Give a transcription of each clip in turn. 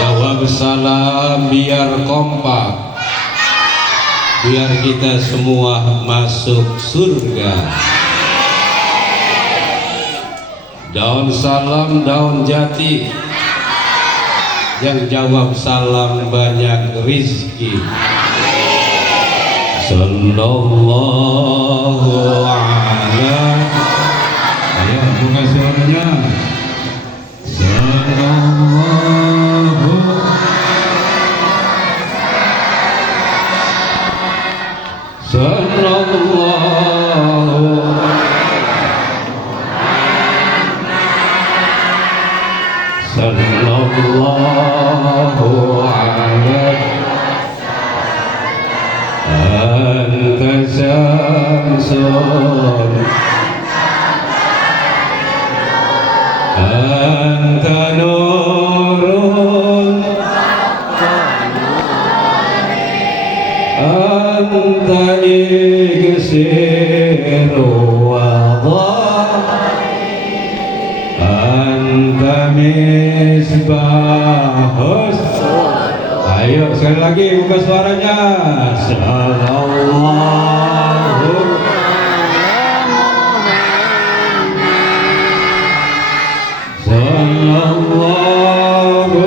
Jawab salam biar kompak, biar kita semua masuk surga. Daun salam daun jati, yang jawab salam banyak rizki. Sallallahu ala, ayo buka suaranya. Sallallahu sallallahu alaihi anta syamsun anta nurun anta iksiru anta misbahus. Ayo sekali lagi buka suaranya. Sallallahu sallallahu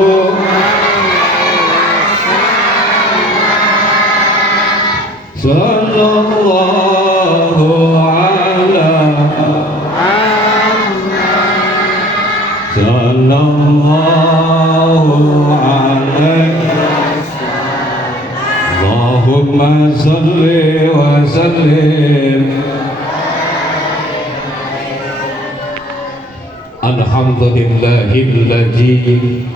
sallallahu ala sallallahu alaihi Allahumma salli wa sallim. Alhamdulillahilladzi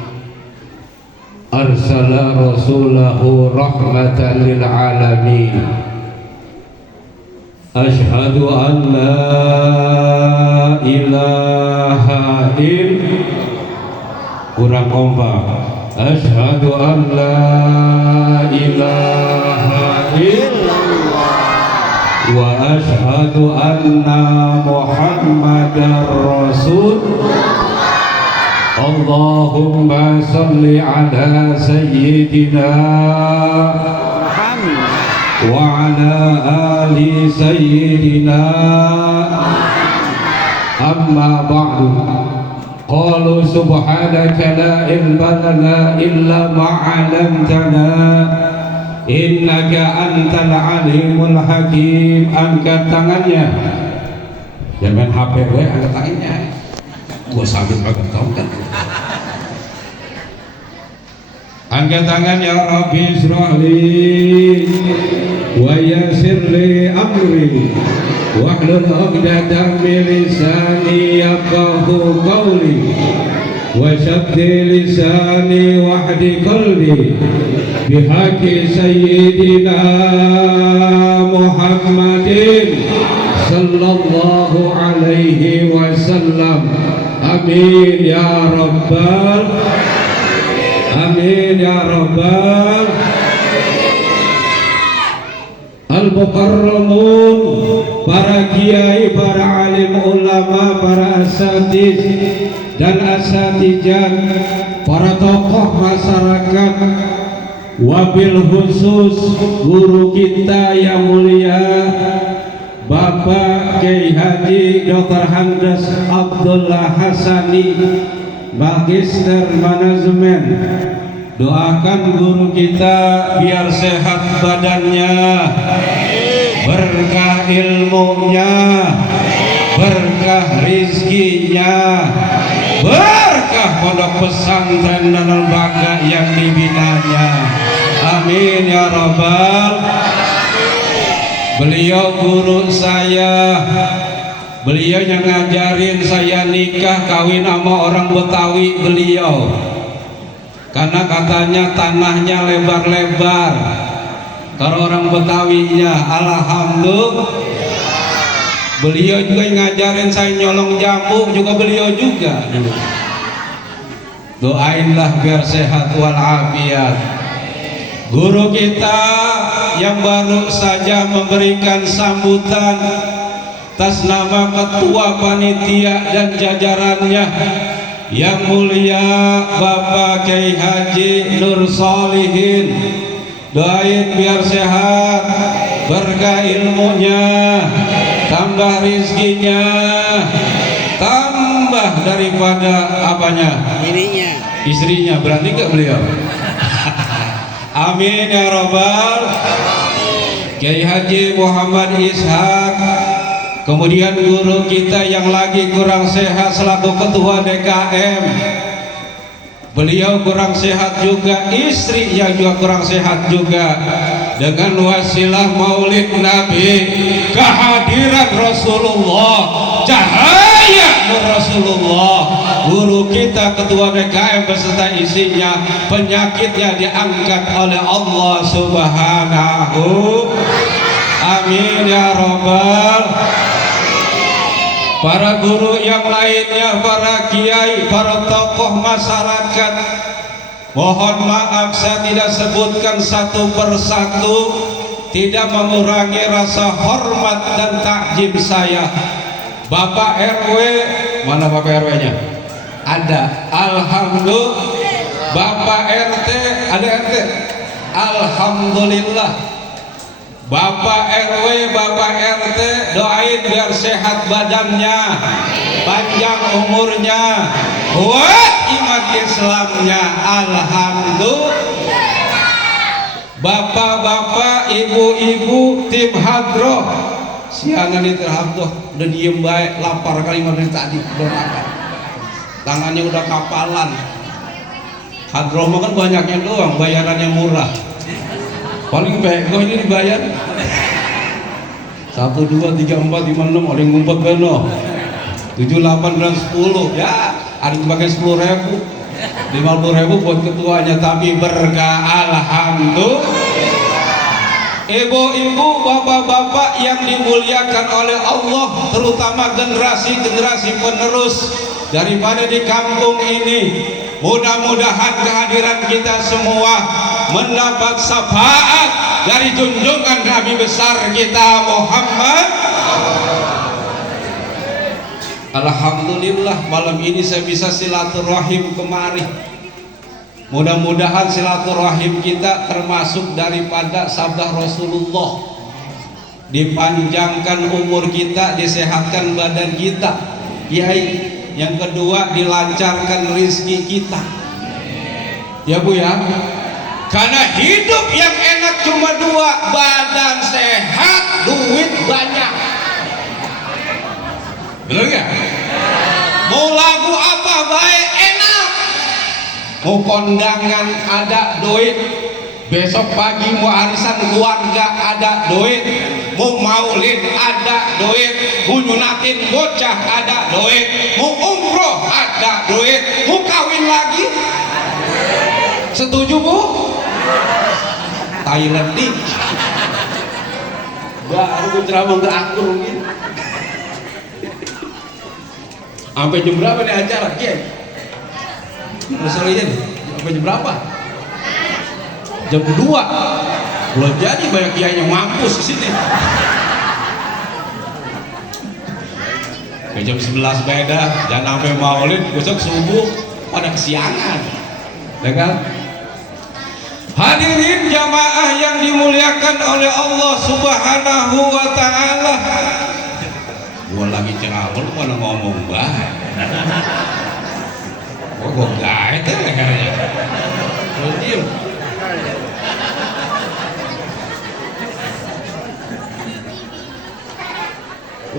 arsala rasulahu rahmatan lil alamin. Ashhadu an la ilaha illallah. Kurang kompak. Ashhadu an la ilaha illallah wa ashhadu anna muhammadar rasulullah. Allahumma salli ala sayyidina wa ala ali sayyidina. Amma ba'du. Qalu subhanaka la ilma lana illa ma 'allamtana innaka antal alimul hakim. Angkat tangannya. Jangan HP gue, angkat tangannya. Gua sambil angkat tangan. Angkat tangan ya Rabbi isra'li wa yassirli amri wahlul 'uqdatam min lisani yafqahu qawli wa shaddid lisani wahdi qalbi bihaqqi sayyidina Muhammadin sallallahu alaihi wasallam. Amin ya rabbal amin ya rabbal al-mukarramun, para kiai, para alim ulama, para asatiz dan asatijat, para tokoh masyarakat, wabil khusus guru kita yang mulia Bapak Kiai Haji Dr. Handas Abdullah Hasani, Magister Manajemen. Doakan guru kita biar sehat badannya, berkah ilmunya, berkah rizkinya, berkah pondok pesantren dan lembaga yang dibinanya. Amin ya rabbal. Beliau guru saya, beliau yang ngajarin saya nikah kawin sama orang Betawi beliau. Karena katanya tanahnya lebar-lebar. Kalau orang Betawinya, alhamdulillah. Beliau juga yang ngajarin saya nyolong jambu juga beliau juga. Doainlah biar sehat walafiat. Guru kita yang baru saja memberikan sambutan atas nama ketua panitia dan jajarannya, Yang mulia Bapak Kiai Haji Nur Solihin, doain biar sehat, berkah ilmunya, tambah rizkinya, tambah daripada apanya? Istrinya, berarti gak beliau? Amin ya Rabbal. Kiai Haji Muhammad Ishak, kemudian guru kita yang lagi kurang sehat selaku ketua DKM, beliau kurang sehat juga, istri yang juga kurang sehat juga. Dengan wasilah maulid Nabi, kehadiran Rasulullah, cahaya Rasulullah, guru kita ketua DKM beserta isinya, penyakitnya diangkat oleh Allah Subhanahu. Amin ya Rabbal. Para guru yang lainnya, para kiai, para tokoh masyarakat, mohon maaf saya tidak sebutkan satu persatu, tidak mengurangi rasa hormat dan takjim saya. Bapak RW, mana Bapak RW-nya? Ada. Alhamdulillah. Bapak RT, ada RT? Alhamdulillah. Bapak RW, Bapak RT, doain biar sehat badannya, panjang umurnya, kuat iman Islamnya. Alhamdulillah. Bapak-bapak, ibu-ibu, tim hadroh, siangan itu alhamdulillah udah diem baik, lapar kali dari tadi udah makan, tangannya udah kapalan. Hadroh kan banyaknya doang, bayarannya murah. Paling bego ini dibayar 1, 2, 3, 4, 5, 6, paling ngumpet beno 7, 8, 9, 10 ya, ada yang pakai 10.000, 50.000 buat ketuanya, tapi berkah. Alhamdulillah. Ibu-ibu, bapak-bapak yang dimuliakan oleh Allah, terutama generasi-generasi penerus daripada di kampung ini, mudah-mudahan kehadiran kita semua mendapat syafaat dari junjungan Nabi besar kita Muhammad. Alhamdulillah malam ini saya bisa silaturahim kemari. Mudah-mudahan silaturahim kita termasuk daripada sabda Rasulullah, dipanjangkan umur kita, disehatkan badan kita, Kiai. Yang kedua, dilancarkan rizki kita, ya Bu ya. Karena hidup yang enak cuma dua, badan sehat, duit banyak. Bener gak? Mau lagu apa baik enak, mau kondangan ada duit, besok pagi mau arisan keluarga ada duit, mau maulid ada duit, mau nyunatin bocah ada duit, mau umroh ada duit, mau kawin lagi. Setuju Bu? Thailand nih baru ceramah nggak akur gitu. Sampai jam berapa nih acara Kiai? Resolinya sampai jam berapa? Jam 2. Belum jadi, banyak kiai yang mampus di sini. Ke jam 11 beda, jangan sampai maulid besok subuh pada kesiangan, ya kan? Hadirin jamaah yang dimuliakan oleh Allah Subhanahu wa ta'ala. Gua lagi ceramah lu pada ngomong baik. Gua gaet ya kayaknya. Lu diem.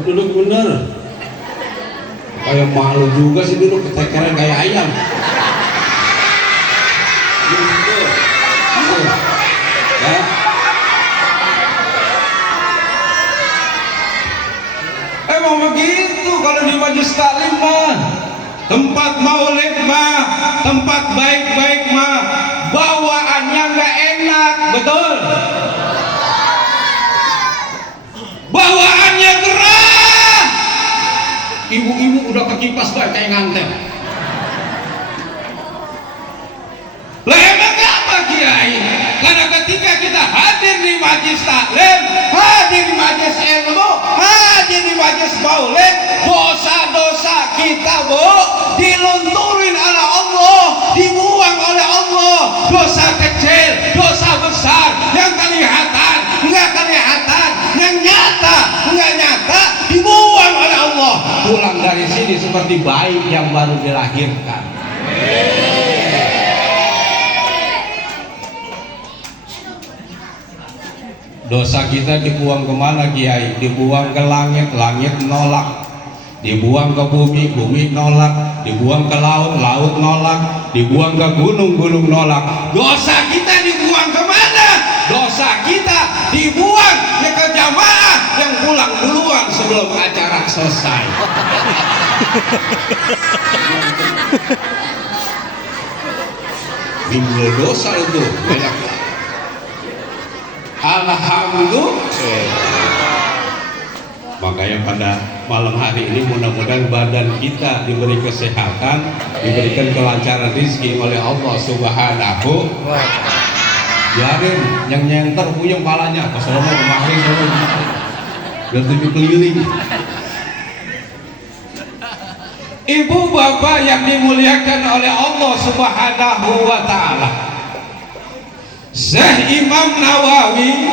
Duduk bener. Kayak malu juga sih duduk, ketekeran kayak ayam. Ya. Emang begitu kalau di majelis taklim mah, tempat maulid mah, tempat baik-baik mah, bawaannya nggak enak, betul? Bawaannya gerah, ibu-ibu udah kekipas baik kayak nganten. Lah emang apa Kiai? Karena ketika kita hadir di majlis taklim, hadir di majlis ilmu, hadir di majlis maulid, dosa-dosa kita dilunturin oleh Allah, dibuang oleh Allah. Dosa kecil, dosa besar, yang kelihatan, nggak kelihatan, yang nyata, nggak nyata, dibuang oleh Allah. Pulang dari sini seperti bayi yang baru dilahirkan. Dosa kita dibuang kemana Kiai? Dibuang ke langit, langit nolak. Dibuang ke bumi, bumi nolak. Dibuang ke laut, laut nolak. Dibuang ke gunung, gunung nolak. Dosa kita dibuang kemana? Dosa kita dibuang ya ke jamaah yang pulang duluan sebelum acara selesai. Bimbel dosa itu banyak. Alhamdulillah. Makanya pada malam hari ini mudah-mudahan badan kita diberi kesehatan, diberikan kelancaran rezeki oleh Allah Subhanahu. Biarin yang nyenter puyeng palanya, ke sono kemari sono biar tujuh keliling. Ibu bapak yang dimuliakan oleh Allah Subhanahu wa ta'ala, Syekh Imam Nawawi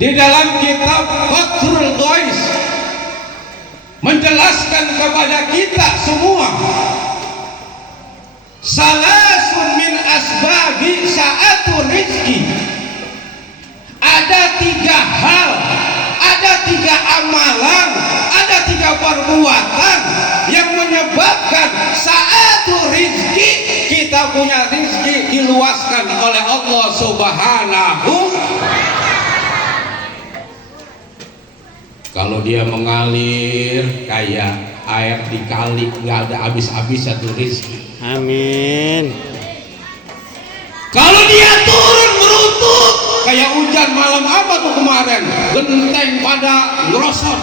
di dalam kitab Fathul Ghais menjelaskan kepada kita semua, salasun min asbabi sa'atur rizki. Ada tiga hal, ada tiga amalan, ada tiga perbuatan yang menyebabkan sa'atur rizki, kita punya rizki diluaskan oleh Allah Subhanahu. Kalau dia mengalir kayak air di kali, nggak ada habis-habisnya tuh rizki. Amin. Kalau dia turun meruntuh kayak hujan malam apa tuh kemarin, genteng pada ngerosot.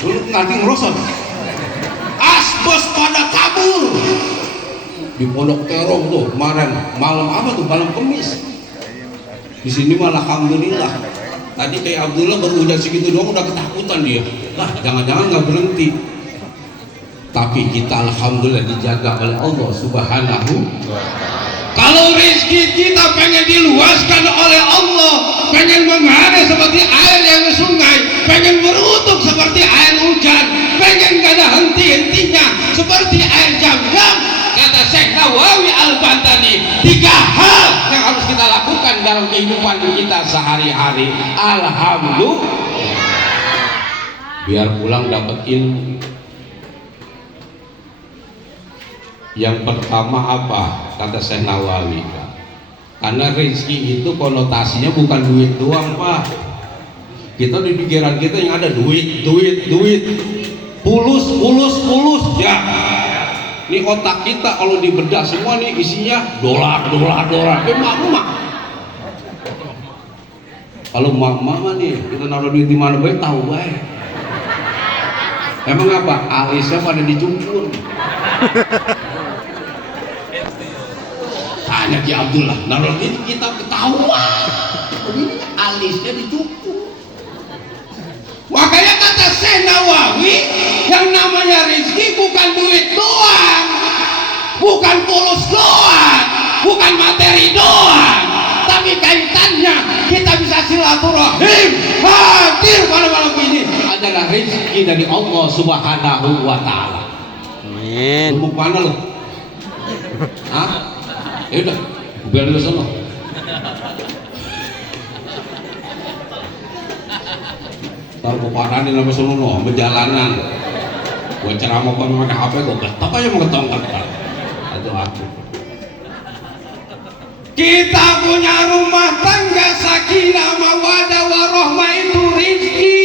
Dulu nanti ngerosot, asbes pada kabur di Pondok Terong tuh kemarin malam apa tuh, malam Kemis. Di sini malah alhamdulillah. Tadi kayak Abdullah baru hujan segitu doang udah ketakutan dia. Lah jangan-jangan nggak berhenti. Tapi kita alhamdulillah dijaga oleh Allah Subhanahu. Kalau rezeki kita pengen diluaskan oleh Allah, pengen mengalir seperti air yang sungai, pengen merutuk seperti air hujan, pengen gak ada henti-hentinya seperti air jam-jam, kata Syekh Nawawi Al-Bantani, tiga hal yang harus kita lakukan dalam kehidupan kita sehari-hari. Alhamdulillah, biar pulang dapat ilmu. Yang pertama apa? Kata Syekh Nawawi, karena rezeki itu konotasinya bukan duit doang Pak. Kita di pikiran kita yang ada duit, pulus ya. Ini otak kita kalau dibedah semua nih isinya dolar. Emak. Kalau mama nih kita naruh duit di mana baik tahu baik. Emang apa? Alisnya pada dicukur. Tanya Ki Abdullah, naruh ini kita ketahuan, ini alisnya dicukur. Makanya kata Syekh Nawawi, yang namanya rezeki bukan duit doang, bukan pulus doang, bukan materi doang, tapi kaitannya kita bisa silaturahim hadir pada malam ini adalah rezeki dari Allah Subhanahu wa ta'ala. Amin. Mau mana lo? Hah? Ya udah, biar lu sono. Taruh keparanin sama sono no, berjalanan. Gua ceramah pakai HP, gua ketok aja mau ketong-ketong. Itu aku. Kita punya rumah tangga sakinah mawaddah warahmah itu rizki.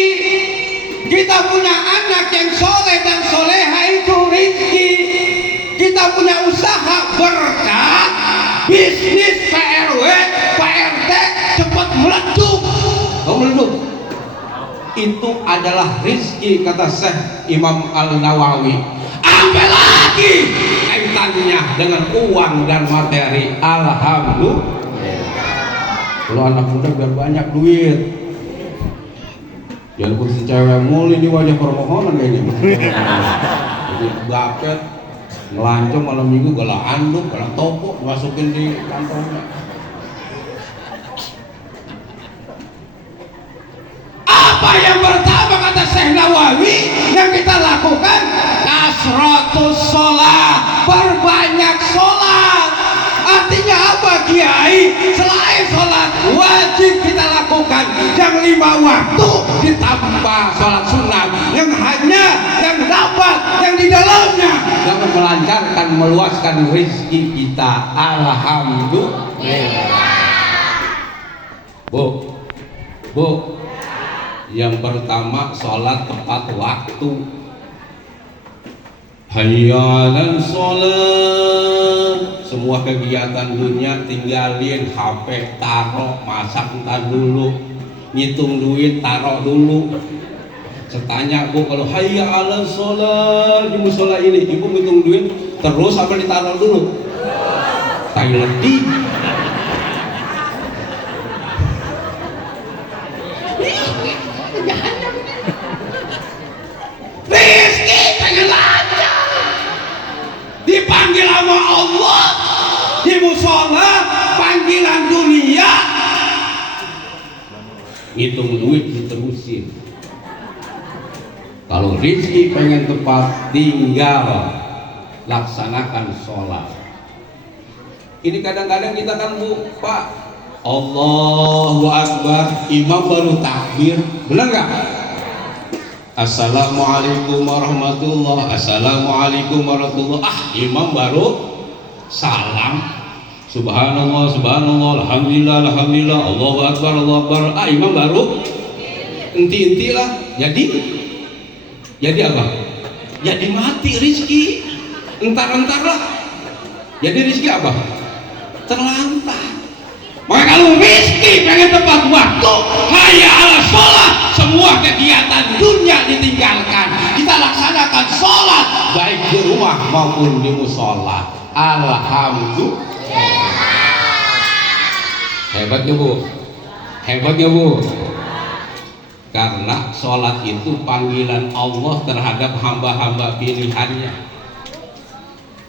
Kita punya anak yang soleh dan soleha itu rizki. Kita punya usaha berkah, bisnis PRW, PRT cepat meleduk. Kamu meleduk. Itu adalah rizki kata Syekh Imam Al-Nawawi. Ambil lagi kaitannya dengan uang dan materi. Alhamdulillah. Kalau anak muda biar banyak duit. Jangan kursi cewek mulu, ini wajah permohonan kayaknya. Jadi gapet, ngelancong malam minggu, galah anduk, galah topo, masukin di kantongnya. Apa yang pertama kata Syekh Nawawi yang kita lakukan? Kasratus sholat, perbanyak sholat. Artinya apa Kiai? Selain sholat wajib kita lakukan yang 5 waktu ditambah sholat sunat yang hanya yang dapat yang di dalamnya dapat melancarkan meluaskan rezeki kita. Alhamdulillah. Bu, yang pertama sholat tepat waktu. Hayya 'alas sholat. Semua kegiatan dunia tinggalin, HP taruh, masak ntar dulu, ngitung duit taruh dulu. Setanya bu, kalau hayya 'alas sholat di musola ini, ibu ngitung duit terus apa ditaruh dulu? Tai letih. Rizki pengen lancar, dipanggil sama Allah di musola, panggilan dunia, ngitung duit diterusin. Kalau rizki pengen tepat, tinggal laksanakan sholat. Ini kadang-kadang kita kan lupa. Allahu Akbar, imam baru takbir, benar nggak? Assalamualaikum warahmatullah, assalamualaikum warahmatullah. Imam baru salam. Subhanallah, subhanallah, alhamdulillah, alhamdulillah, Allahu Akbar, Allahu Akbar. Imam baru enti-enti lah. Jadi apa? Jadi mati rizki. Entar-entar lah. Jadi rizki apa? Terlantar. Maka kalau rizki pengen tepat waktu, hayya 'alas sholat, semua kegiatan dunia ditinggalkan, kita laksanakan sholat baik di rumah maupun di musola. Alhamdulillah. Hebatnya bu, hebatnya bu. Karena sholat itu panggilan Allah terhadap hamba-hamba pilihannya.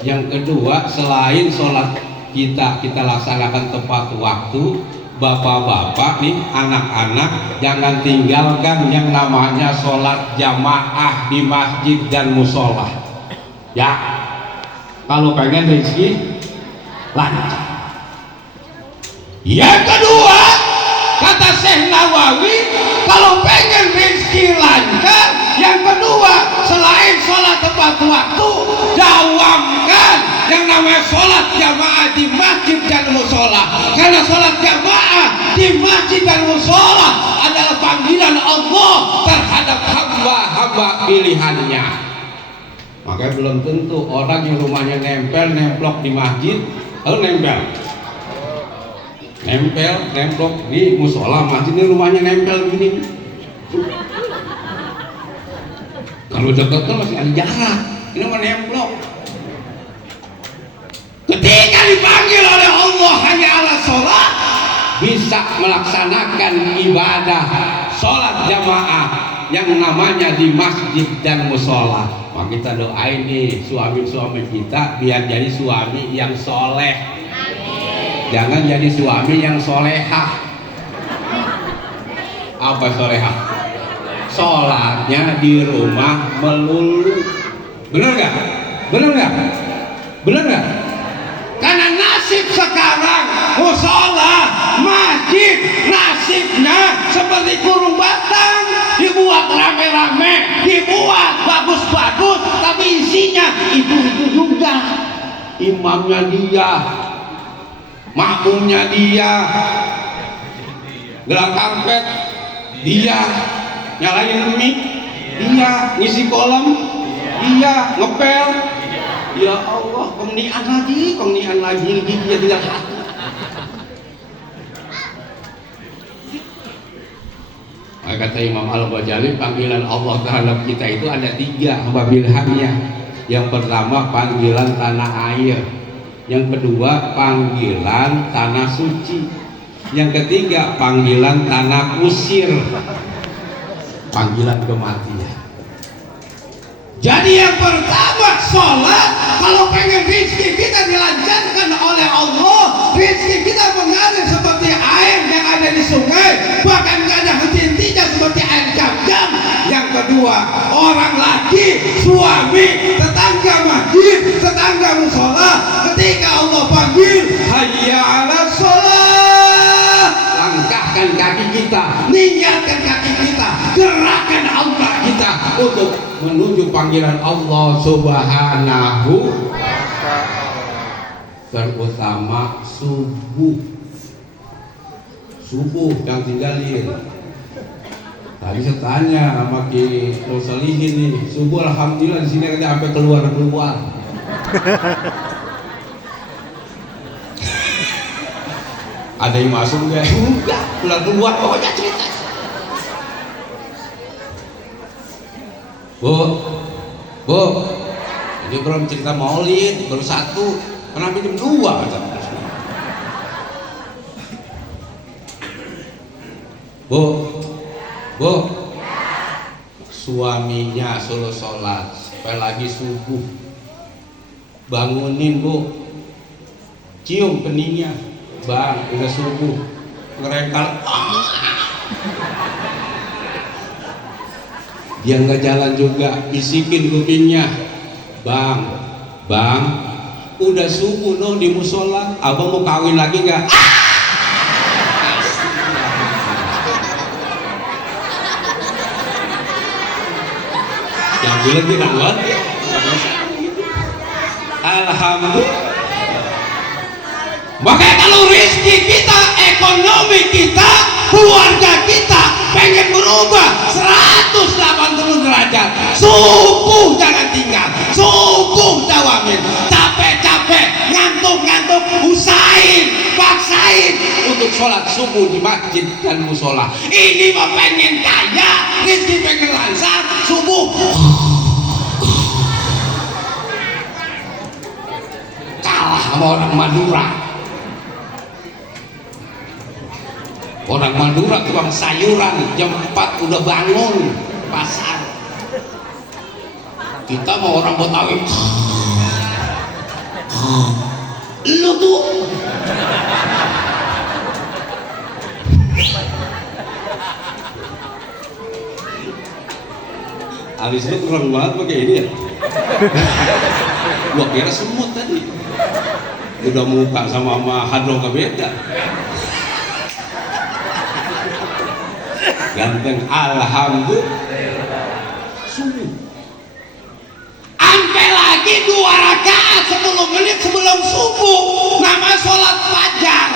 Yang kedua, selain sholat kita laksanakan tepat waktu, bapak-bapak nih, anak-anak jangan tinggalkan yang namanya sholat jamaah di masjid dan musola. Ya, kalau pengen rezeki lancar. Yang kedua, kata Syekh Nawawi, kalau pengen rezeki lancar, yang kedua selain sholat tepat waktu, dawamkan yang namanya sholat jamaah di masjid dan musola. Karena sholat jamaah di masjid dan musola adalah panggilan Allah terhadap hamba-hamba pilihannya. Makanya belum tentu orang yang rumahnya nemplok di masjid, lalu nemplok di musola, masjid ini rumahnya nempel gini. Kalau dekat kan masih ada jarak, ini mah nemplok. Ketika dipanggil oleh Allah hanya 'alas sholat, bisa melaksanakan ibadah sholat jamaah yang namanya di masjid dan musola. Maka kita doain nih suami-suami kita biar jadi suami yang soleh. Jangan jadi suami yang solehah. Apa solehah? Sholatnya di rumah melulu. Bener nggak? Bener nggak? Bener nggak? Karena nasib sekarang musola, masjid, nasibnya seperti kurung batang, dibuat rame-rame, dibuat bagus-bagus, tapi isinya itu juga. Imamnya dia, makmumnya dia, gelar karpet dia, nyalain mic dia, ngisi kolam dia, ngepel. Ya Allah, kongnian lagi dia tinggal satu. Kata Imam Al-Ghazali, panggilan Allah terhadap kita itu ada 3 pilihannya. Yang pertama panggilan tanah air, yang kedua panggilan tanah suci, Yang ketiga, panggilan tanah kusir, panggilan kematian. Jadi yang pertama sholat, kalau pengen rizki kita dilancarkan oleh Allah, rizki kita mengalir seperti air yang ada di sungai, bahkan gak ada henti-hentinya seperti air jam-jam. Yang kedua, orang laki, suami, tetangga masjid, tetangga musola, ketika Allah panggil hayya ala sholat, langkahkan kaki kita, niatkan kaki kita, gerakan aurat kita untuk menuju panggilan Allah Subhanahu. Terutama subuh yang tinggalin. Tadi saya tanya sama Ki Rosalihin nih, subuh alhamdulillah di sini ada sampai keluar. Ada yang masuk nggak? Enggak, keluar pokoknya cerita. Bu, ini belum cerita maulid, baru 1, kenapa jam 2? Bu, suaminya suruh sholat, supaya lagi subuh, bangunin bu, cium keningnya, bang, udah subuh, ngerengkal. Dia nggak jalan juga, bisikin kupingnya, bang, udah subuh no di musola, abang mau kawin lagi nggak? Yang bilang tidak kuat. Alhamdulillah. Makanya kalau rezeki kita, ekonomi kita, keluarga kita pengen berubah 180 derajat, subuh jangan tinggal, subuh jawamin, capek-capek, ngantuk-ngantuk, usahain, paksain untuk sholat subuh di masjid dan musola. Ini mah pengen kaya, rezeki pengen lancar, subuh kalah sama orang Madura. Orang Madura tukang sayuran jam 4 udah bangun pasar. Kita mau orang Betawi, lu tuh alis lu kurang banget pakai ini ya. Gua kira semut tadi, udah muka sama Hadro gak beda. Ganteng, alhamdulillah. Subuh ampe lagi 2 rakaat 10 menit sebelum subuh, nama sholat fajar.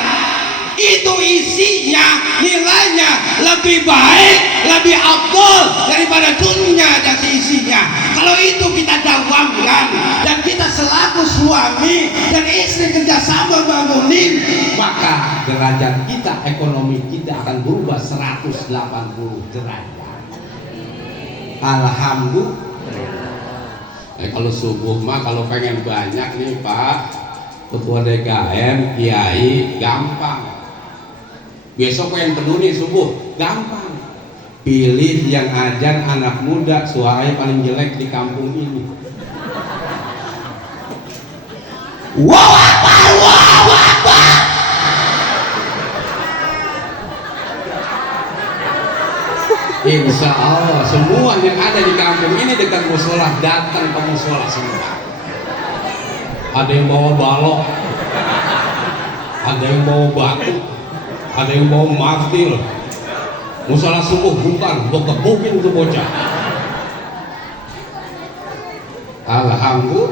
Itu isinya, nilainya lebih baik, lebih afdal daripada dunia dan isinya. Kalau itu kita dawamkan dan kita selaku suami dan istri kerjasama bangunin, maka derajat kita, ekonomi kita akan berubah 180 derajat. Alhamdulillah. Kalau subuh mah kalau pengen banyak nih Pak Ketua DKM, Kiai, gampang. Besok pengen penuh nih subuh, gampang. Pilih yang ajan anak muda, suaranya paling jelek di kampung ini. Wow, apa? Insya Allah semua yang ada di kampung ini dekat musola datang ke musola semua. Ada yang bawa balok, ada yang bawa batu, ada yang bawa martil. Musola subuh bukan, mungkin untuk bocah. Alhamdulillah.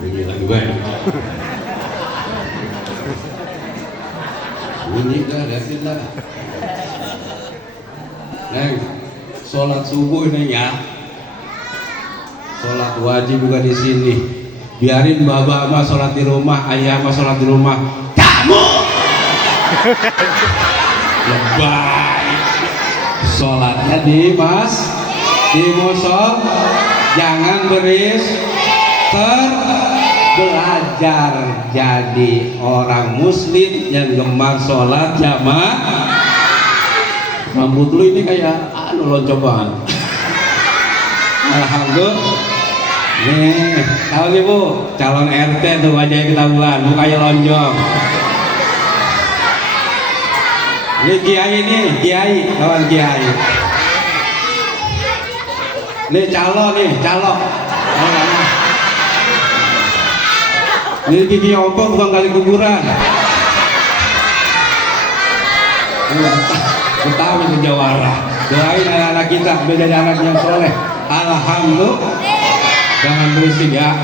Bunyi lagi banyak. Bunyi dah, liatin dah. Neng, sholat subuh nih ya. Sholat wajib juga di sini. Biarin bapak mah sholat di rumah, ayah mah sholat di rumah. Kamu lebay. Sholatnya di musola, jangan beris belajar jadi orang muslim yang gemar sholat jamaah. Rambut lu ini kayak lonjong banget. Alhamdulillah. Nih, tahu nih Bu, calon RT tuh wajahnya ketahuan, mukanya lonjong. Ini kiai nih, kiai, kawan kiai. Nih calon nih, calon. Ini gigi opong bukan kali kuburan. Betawi itu jawara. Doain anak-anak kita menjadi anak yang soleh. Alhamdulillah. Jangan berisik ya,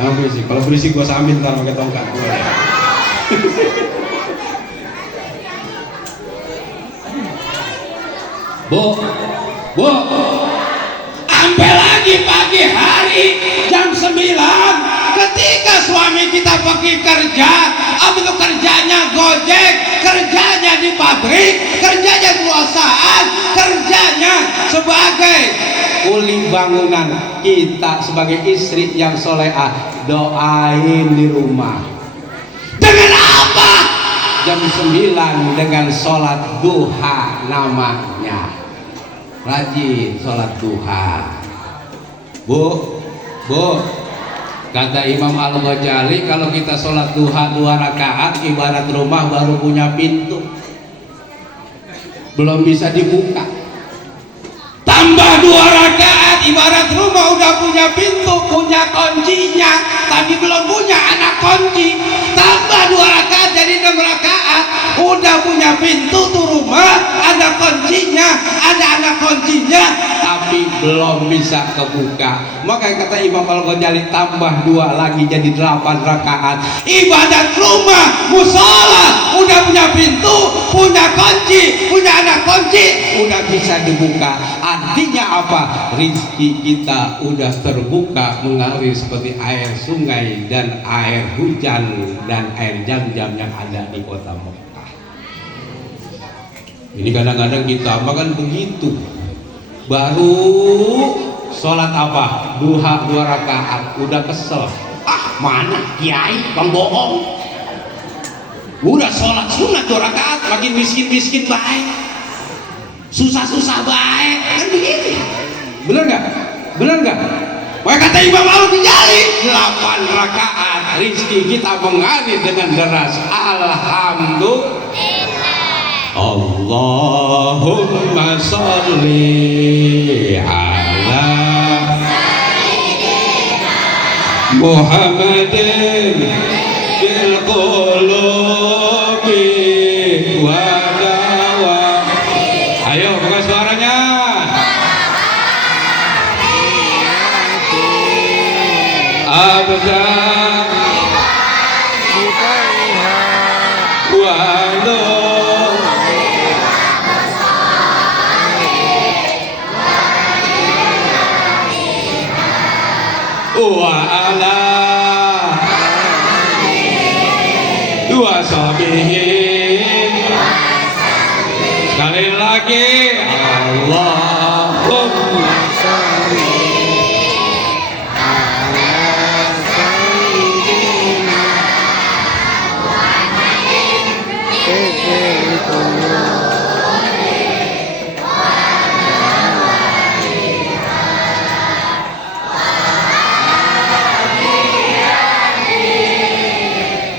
jangan berisik. Kalau berisik gua sambil ntar pakai tongkat gua ya. Bu, sampai lagi pagi hari jam 9 ketika suami kita pergi kerja, apa itu kerjanya gojek, kerjanya di pabrik, kerjanya perusahaan, kerjanya sebagai kuli bangunan. Kita sebagai istri yang solehah doain di rumah dengan apa? Jam 9 dengan sholat duha namanya. Rajin sholat duha. Bu, kata Imam Al-Ghazali, kalau kita sholat duha 2 rakaat ibarat rumah baru punya pintu, belum bisa dibuka. Tambah 2 rakaat ibarat rumah udah punya pintu, punya kuncinya, tapi belum punya anak kunci. Tambah 2 rakaat jadi 6 rakaat, udah punya pintu tuh rumah, ada kuncinya, ada anak kuncinya, tapi belum bisa kebuka. Maka kata Imam Al-Ghazali, tambah 2 lagi jadi 8 rakaat. Ibadat rumah, musola, udah punya pintu, punya kunci, punya anak kunci, udah bisa dibuka. Artinya apa? Rizki kita udah terbuka mengalir seperti air sungai dan air hujan dan air jam-jam yang ada di kota Mekah. Ini kadang-kadang kita makan begitu. Baru sholat apa? Duha 2 rakaat udah kesel. Mana kiai pembohong. Udah sholat sunat 2 rakaat makin miskin-miskin baik, susah-susah baik, kan begitu. Bener nggak? Wah, kata Imam Al-Ghazali 8 rakaat rizki kita mengalir dengan deras. Alhamdulillah. Allahumma sholli ala Muhammadin bil qulubi wa dawa. Ayo buka suaranya. Abda wa wa ala dua sabihi. Sekali lagi, Allahumma sholli ala sayyidina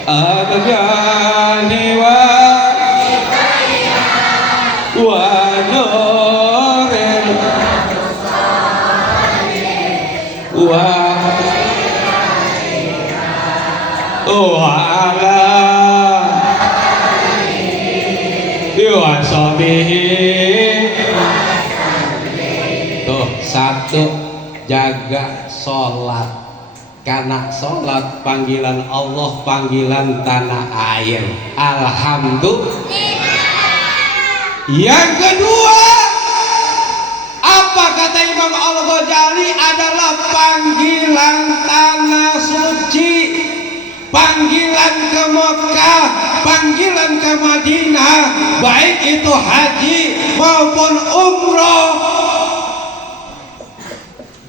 Abgani wa nurin wa ala wa sahbihi. Tuh, 1, jaga sholat. Karena sholat panggilan Allah, panggilan tanah air. Alhamdulillah. Yang kedua, apa kata Imam Al-Ghazali, adalah panggilan tanah suci, panggilan ke Mekah, panggilan ke Madinah, baik itu haji maupun umroh.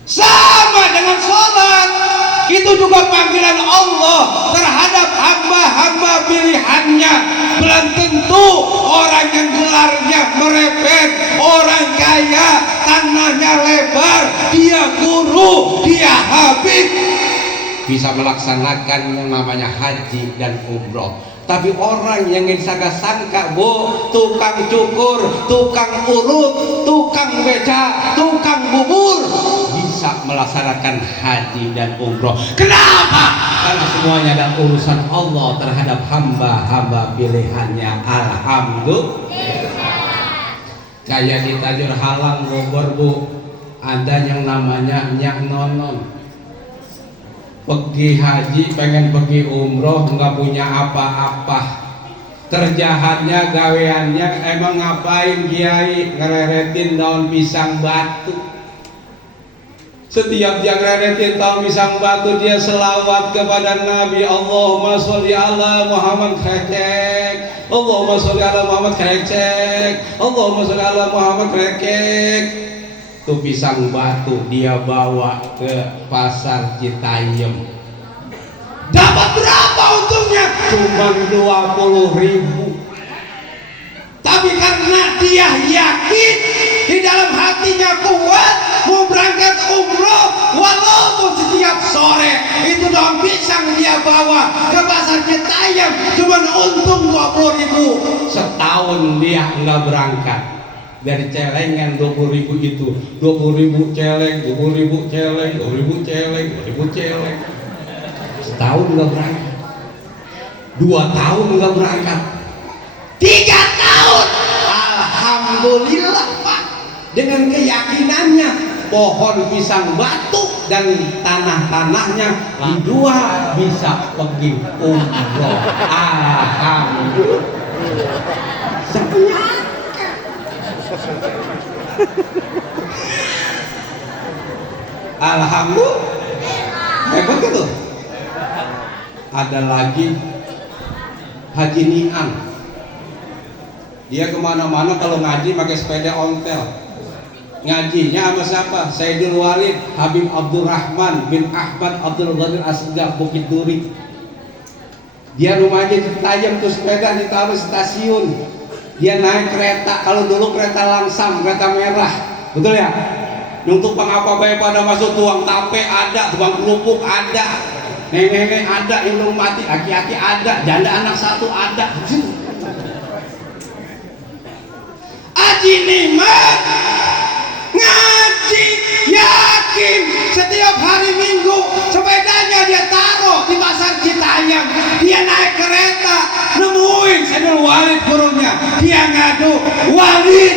Sama dengan sholat. Itu juga panggilan Allah terhadap hamba-hamba pilihannya. Belum tentu orang yang gelarnya merepet, orang kaya, tanahnya lebar, dia guru, dia habib, bisa melaksanakan yang namanya haji dan umroh. Tapi orang yang disangka-sangka, tukang cukur, tukang urut, tukang beca, tukang bubur, bisa melaksanakan haji dan umroh. Kenapa? Karena semuanya adalah urusan Allah terhadap hamba-hamba pilihannya. Alhamdulillah. Kayak di Tajur Halang Bogor, Bu, ada yang namanya Nyak Nonon. Pergi haji, pengen pergi umroh, nggak punya apa-apa. Terjahatnya, gaweannya, emang ngapain kiai ngereretin daun pisang batu. Setiap dia ngereretin daun pisang batu, dia selawat kepada Nabi. Allahumma sholli ala Muhammad krecek, Allahumma sholli ala Muhammad krecek, Allahumma sholli ala Muhammad krecek. Tuh pisang batu dia bawa ke pasar Citayam. Dapat berapa untungnya? Cuma 20.000. Tapi karena dia yakin, di dalam hatinya kuat, mau berangkat umroh, walaupun setiap sore itu daun pisang dia bawa ke pasar Citayam, cuma untung 20.000. Setahun dia nggak berangkat. Dari celengan 20.000 itu 20.000 celeng, 20.000 celeng, 20.000 celeng, 20.000 celeng. Setahun nggak berangkat, 2 tahun nggak berangkat, 3 tahun. Alhamdulillah Pak, dengan keyakinannya pohon pisang batu dan tanah-tanahnya dijual, bisa pergi umroh. Alhamdulillah. Alhamdulillah, hebat gitu. Ada lagi Haji Nian, dia kemana-mana kalau ngaji pakai sepeda ontel. Ngajinya sama siapa? Sayyidul Walid Habib Abdurrahman bin Ahmad Abdul Ghadir Asgaf Bukit Duri. Dia rumahnya di Citayam, tuh sepeda ditaruh stasiun. Dia naik kereta, kalau dulu kereta langsam, kereta merah, betul ya? Untuk pengapa baik pada masuk, tuang tape ada, tukang kerupuk ada, nenek-nenek ada, yang belum mati, aki-aki ada, janda anak 1 ada. Haji nikmat, ngaji, yakin, setiap hari Minggu sepedanya dia taruh di pasar Citayam. Dia naik kereta, nemuin Sayyidul Walid gurunya, dia ngadu, Walid,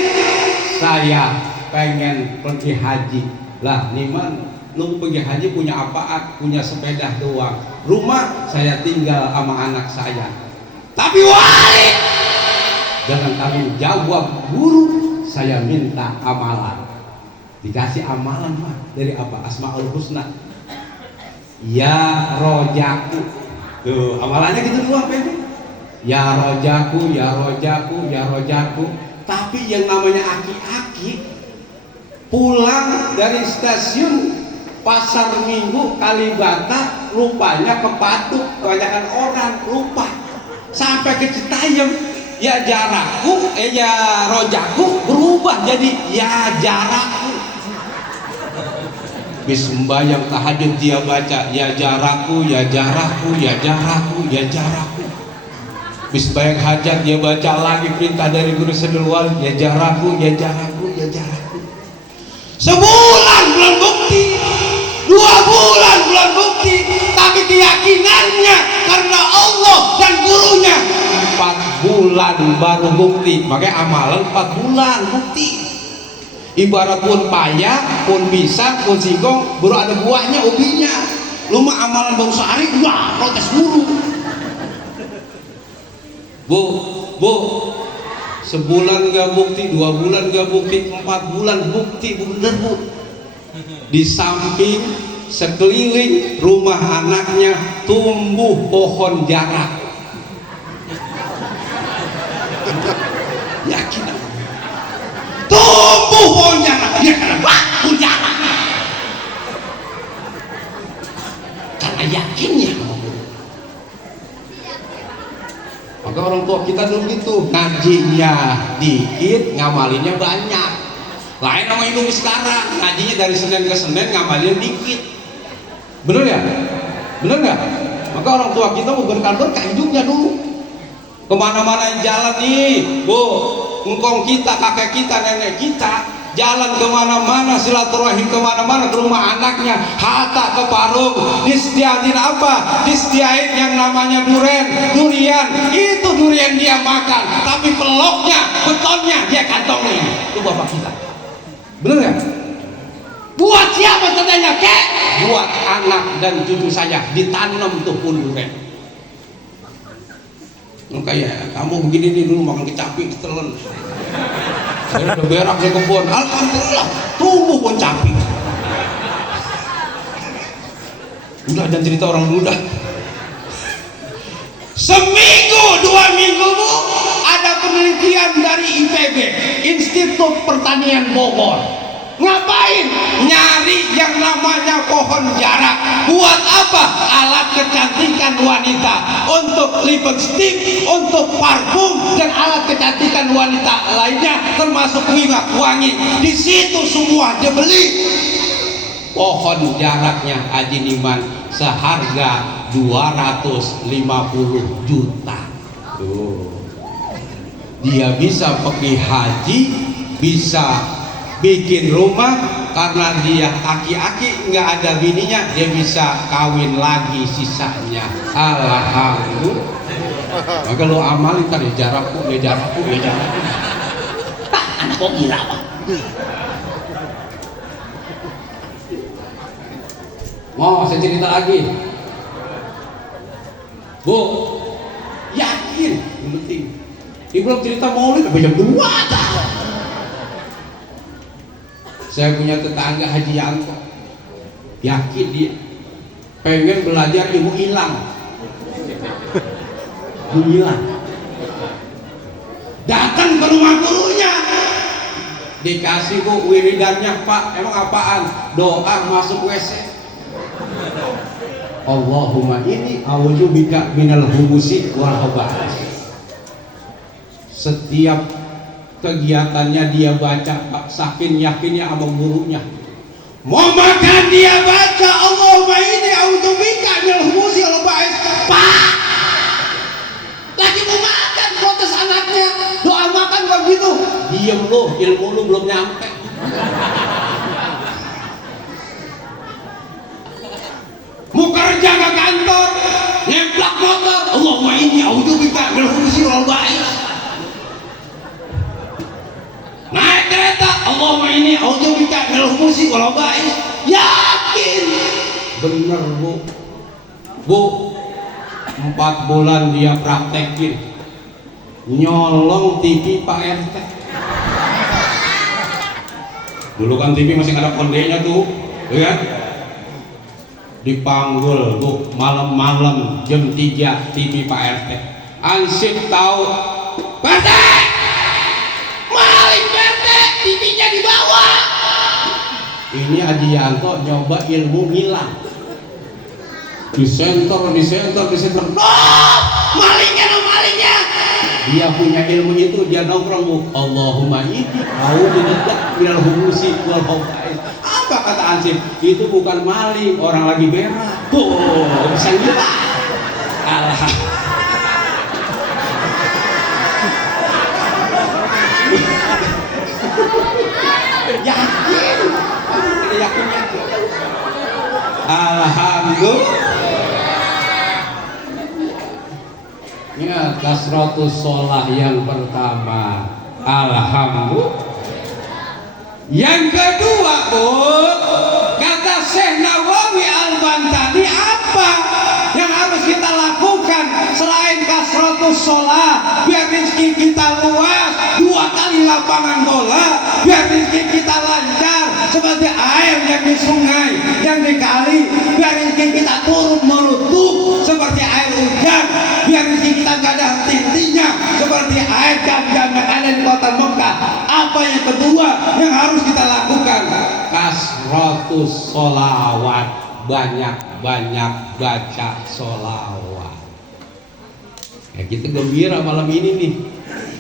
saya pengen pergi haji. Lah Niman, lu pergi haji punya apaan? Punya sepeda doang, rumah saya tinggal sama anak saya. Tapi Walid, dengan tanggung jawab guru, saya minta amalan. Dikasih amalan Pak, dari apa? Asmaul Husna, ya rojaku. Tuh amalannya gitu doang Pak. Ya rojaku, ya rojaku, ya rojaku. Tapi yang namanya aki-aki pulang dari stasiun Pasar Minggu Kalibata, rupanya ke Patuk, kebanyakan orang lupa. Sampai ke Citayam, ya jarakku, ya rojaku berubah jadi ya jarakku. Bis sembahyang tahajud dia baca ya jarakku, ya jarakku, ya jarakku, ya jarakku. Bis sembahyang hajat dia baca lagi perintah dari guru Sayyidul Walid, ya jarakku, ya jarakku, ya jarakku. Sebulan belum bukti, 2 bulan belum bukti, tapi keyakinannya karena Allah dan gurunya 4 bulan baru bukti. Makanya amalan 4 bulan bukti. Ibarat pun payah, pun pisang, pun singkong, baru ada buahnya, ubinya. Lu mah amalan baru sehari, wah protes guru. Bu, sebulan gak bukti, 2 bulan gak bukti, 4 bulan bukti, bener Bu. Di samping sekeliling rumah anaknya tumbuh pohon jarak. Yakin aku. Tumbuh pohon jarak, dia kena bakul jarak. yakinnya. Maka orang tua kita dulu gitu, ngajinya dikit, ngamalinnya banyak. Lain sama hidup sekarang, ngajinya dari Senin ke Senin, ngamalin dikit. Bener ya? Bener nggak? Maka orang tua kita mau berkah hidupnya dulu. Kemana-mana yang jalan nih, bu, engkong kita, kakek kita, nenek kita, jalan kemana-mana, silaturahim kemana-mana, ke rumah anaknya, hatta ke Parung, disediain apa? Disediain yang namanya durian. Itu durian dia makan, tapi peloknya, betonnya dia kantongin. Itu bapak kita. Bener ya? Buat siapa tandanya, kek? Buat anak dan cucu saya, ditanam tuh pun durian. Kayak kamu begini nih dulu makan kecapi ketelen. Saya udah berak di kebun, alhamdulillah tumbuh pun capi. Udah, dan cerita orang muda. Seminggu 2 minggu bu, ada penelitian dari IPB, Institut Pertanian Bogor. Ngapain? Nyari yang namanya pohon jarak. Buat apa? Alat kecantikan wanita, untuk lipstick, untuk parfum, dan alat kecantikan wanita lainnya, termasuk minyak wangi. Di situ semua dia beli. Pohon jaraknya Haji Niman seharga 250 juta. Tuh. Dia bisa pergi haji, bisa bikin rumah, karena dia aki-aki nggak ada bininya, dia bisa kawin lagi sisanya. Alhamdulillah. Maka lo amalin kan, ya jarakku. Tak, anak kok gila pak. Mau saya cerita lagi, bu, yakin yang penting. Ibu belum cerita maulid, jam 2 dah. Saya punya tetangga Haji Yanto, yakin dia pengen belajar ilmu hilang. Datang ke rumah gurunya, dikasih bu wiridannya, pak, emang apaan? Doa masuk WC. Allahumma inni a'udzubika minal hubusi wal khaba'is. Setiap kegiatannya dia baca, pak, saking yakinnya sama gurunya. Mau makan dia baca Allahumma inni a'udzubika minal hubusi wal khaba'is. Pak, lagi mau makan, protes anaknya, doa makan begitu. Diem lo, ilmu lu belum nyampe. Mau kerja ke kantor, nyeplak motor, Allahumma inni a'udzubika minal hubusi wal khaba'is. Naik kereta, Allahumma inni a'udzubika minal hubusi wal khaba'is. Yakin bener bu, 4 bulan dia praktekin, nyolong TV Pak RT. Dulu kan TV masih ada kondenya tuh, ya kan? Dipanggul bu, malam-malam jam 3 TV Pak RT. Ansip tahu, Pak RT, maling Pak RT, TV-nya dibawa. Ini Haji Yanto nyoba ilmu ngilang. Disenter, malingnya. Dia punya ilmu itu, dia nongkrong bu, Allahumma inni a'udzubika minal hubusi wal khaba'is. Apa kata Ansip? Itu bukan maling, orang lagi berak. Bisa ngilang. Yakin. Alhamdulillah. Ya, kasratus sholah yang pertama, alhamdulillah. Yang kedua bu, kata Syekh Nawawi Al-Bantani, apa yang harus kita lakukan selain kasratus sholah? Biar rezeki kita luas, 2 kali lapangan bola, biar rezeki kita lancar seperti air yang di sungai, yang di kali, biar rezeki kita turun menutup seperti air hujan, biar rezeki kita gak ada henti-hentinya seperti air jam-jam yang ada di kota Mekah. Apa yang kedua yang harus kita lakukan? Kasratus sholawat, banyak-banyak baca sholawat. Ya, kita gembira malam ini nih.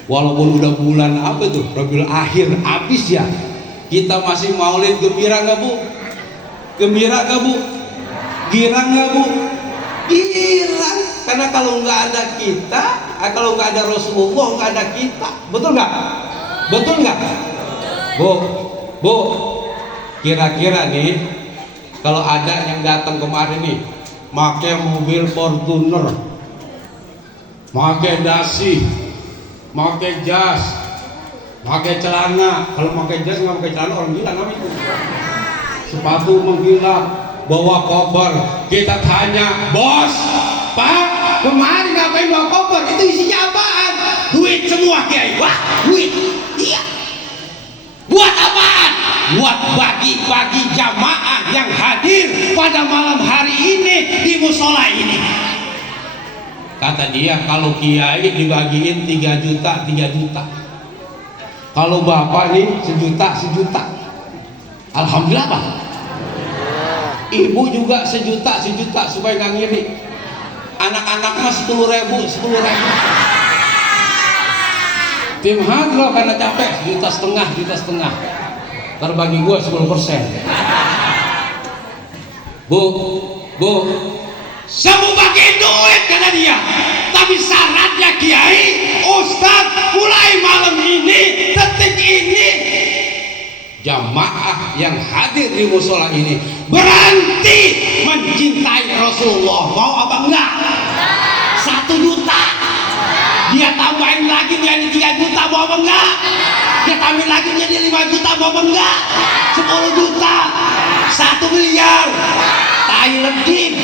Walaupun udah bulan apa tuh, Rabiul Akhir habis ya, kita masih maulid. Gembira nggak bu? Gembira nggak bu? Girang nggak bu? Girang. Karena kalau nggak ada kita, kalau nggak ada Rasulullah, nggak ada kita. Betul nggak? Betul nggak? Bu, kira-kira nih, kalau ada yang datang kemarin nih, pakai mobil Fortuner, pakai dasi, pakai jas, pakai celana. Kalau pakai jas nggak pakai celana orang gila namanya itu. Sepatu menggila, bawa koper. Kita tanya, bos, pak, kemarin ngapain bawa koper? Itu isinya apaan? Duit semua kiai. Wah, duit. Iya. Buat apaan? Buat bagi-bagi jamaah yang hadir pada malam hari ini di musola ini. Kata dia, kalau kiai dibagiin 3 juta, 3 juta. Kalau bapak nih sejuta, sejuta. Alhamdulillah pak. Ibu juga sejuta, sejuta supaya nggak ngiri. Anak-anak mah 10.000, 10.000. Tim hadroh karena capek, 1,5 juta. Terbagi gua 10%. Bu, saya mau pakai duit kata dia, tapi syaratnya kiai, ustadz, mulai malam ini, detik ini, jamaah yang hadir di musola ini berhenti mencintai Rasulullah. Mau apa enggak? 1 juta. Dia tambahin lagi jadi 3 juta. Mau apa enggak? Dia tambahin lagi jadi 5 juta. Mau apa enggak? 10 juta. 1 miliar. Tai legit.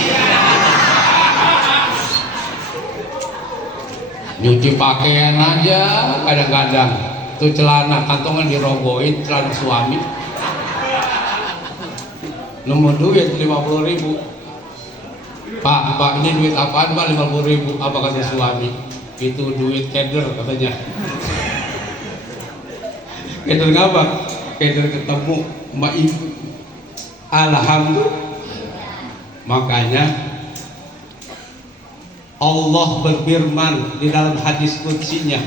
Nyuci pakaian aja kadang-kadang tuh celana kantongan dirobohin, celana suami. Nemu duit 50.000. Pak ini duit apaan pak? 50.000. Apa kata suami? Itu duit keder katanya. Keder ngapa? Keder ketemu mbak ibu. Alhamdulillah. Makanya Allah berfirman di dalam hadis qudsinya,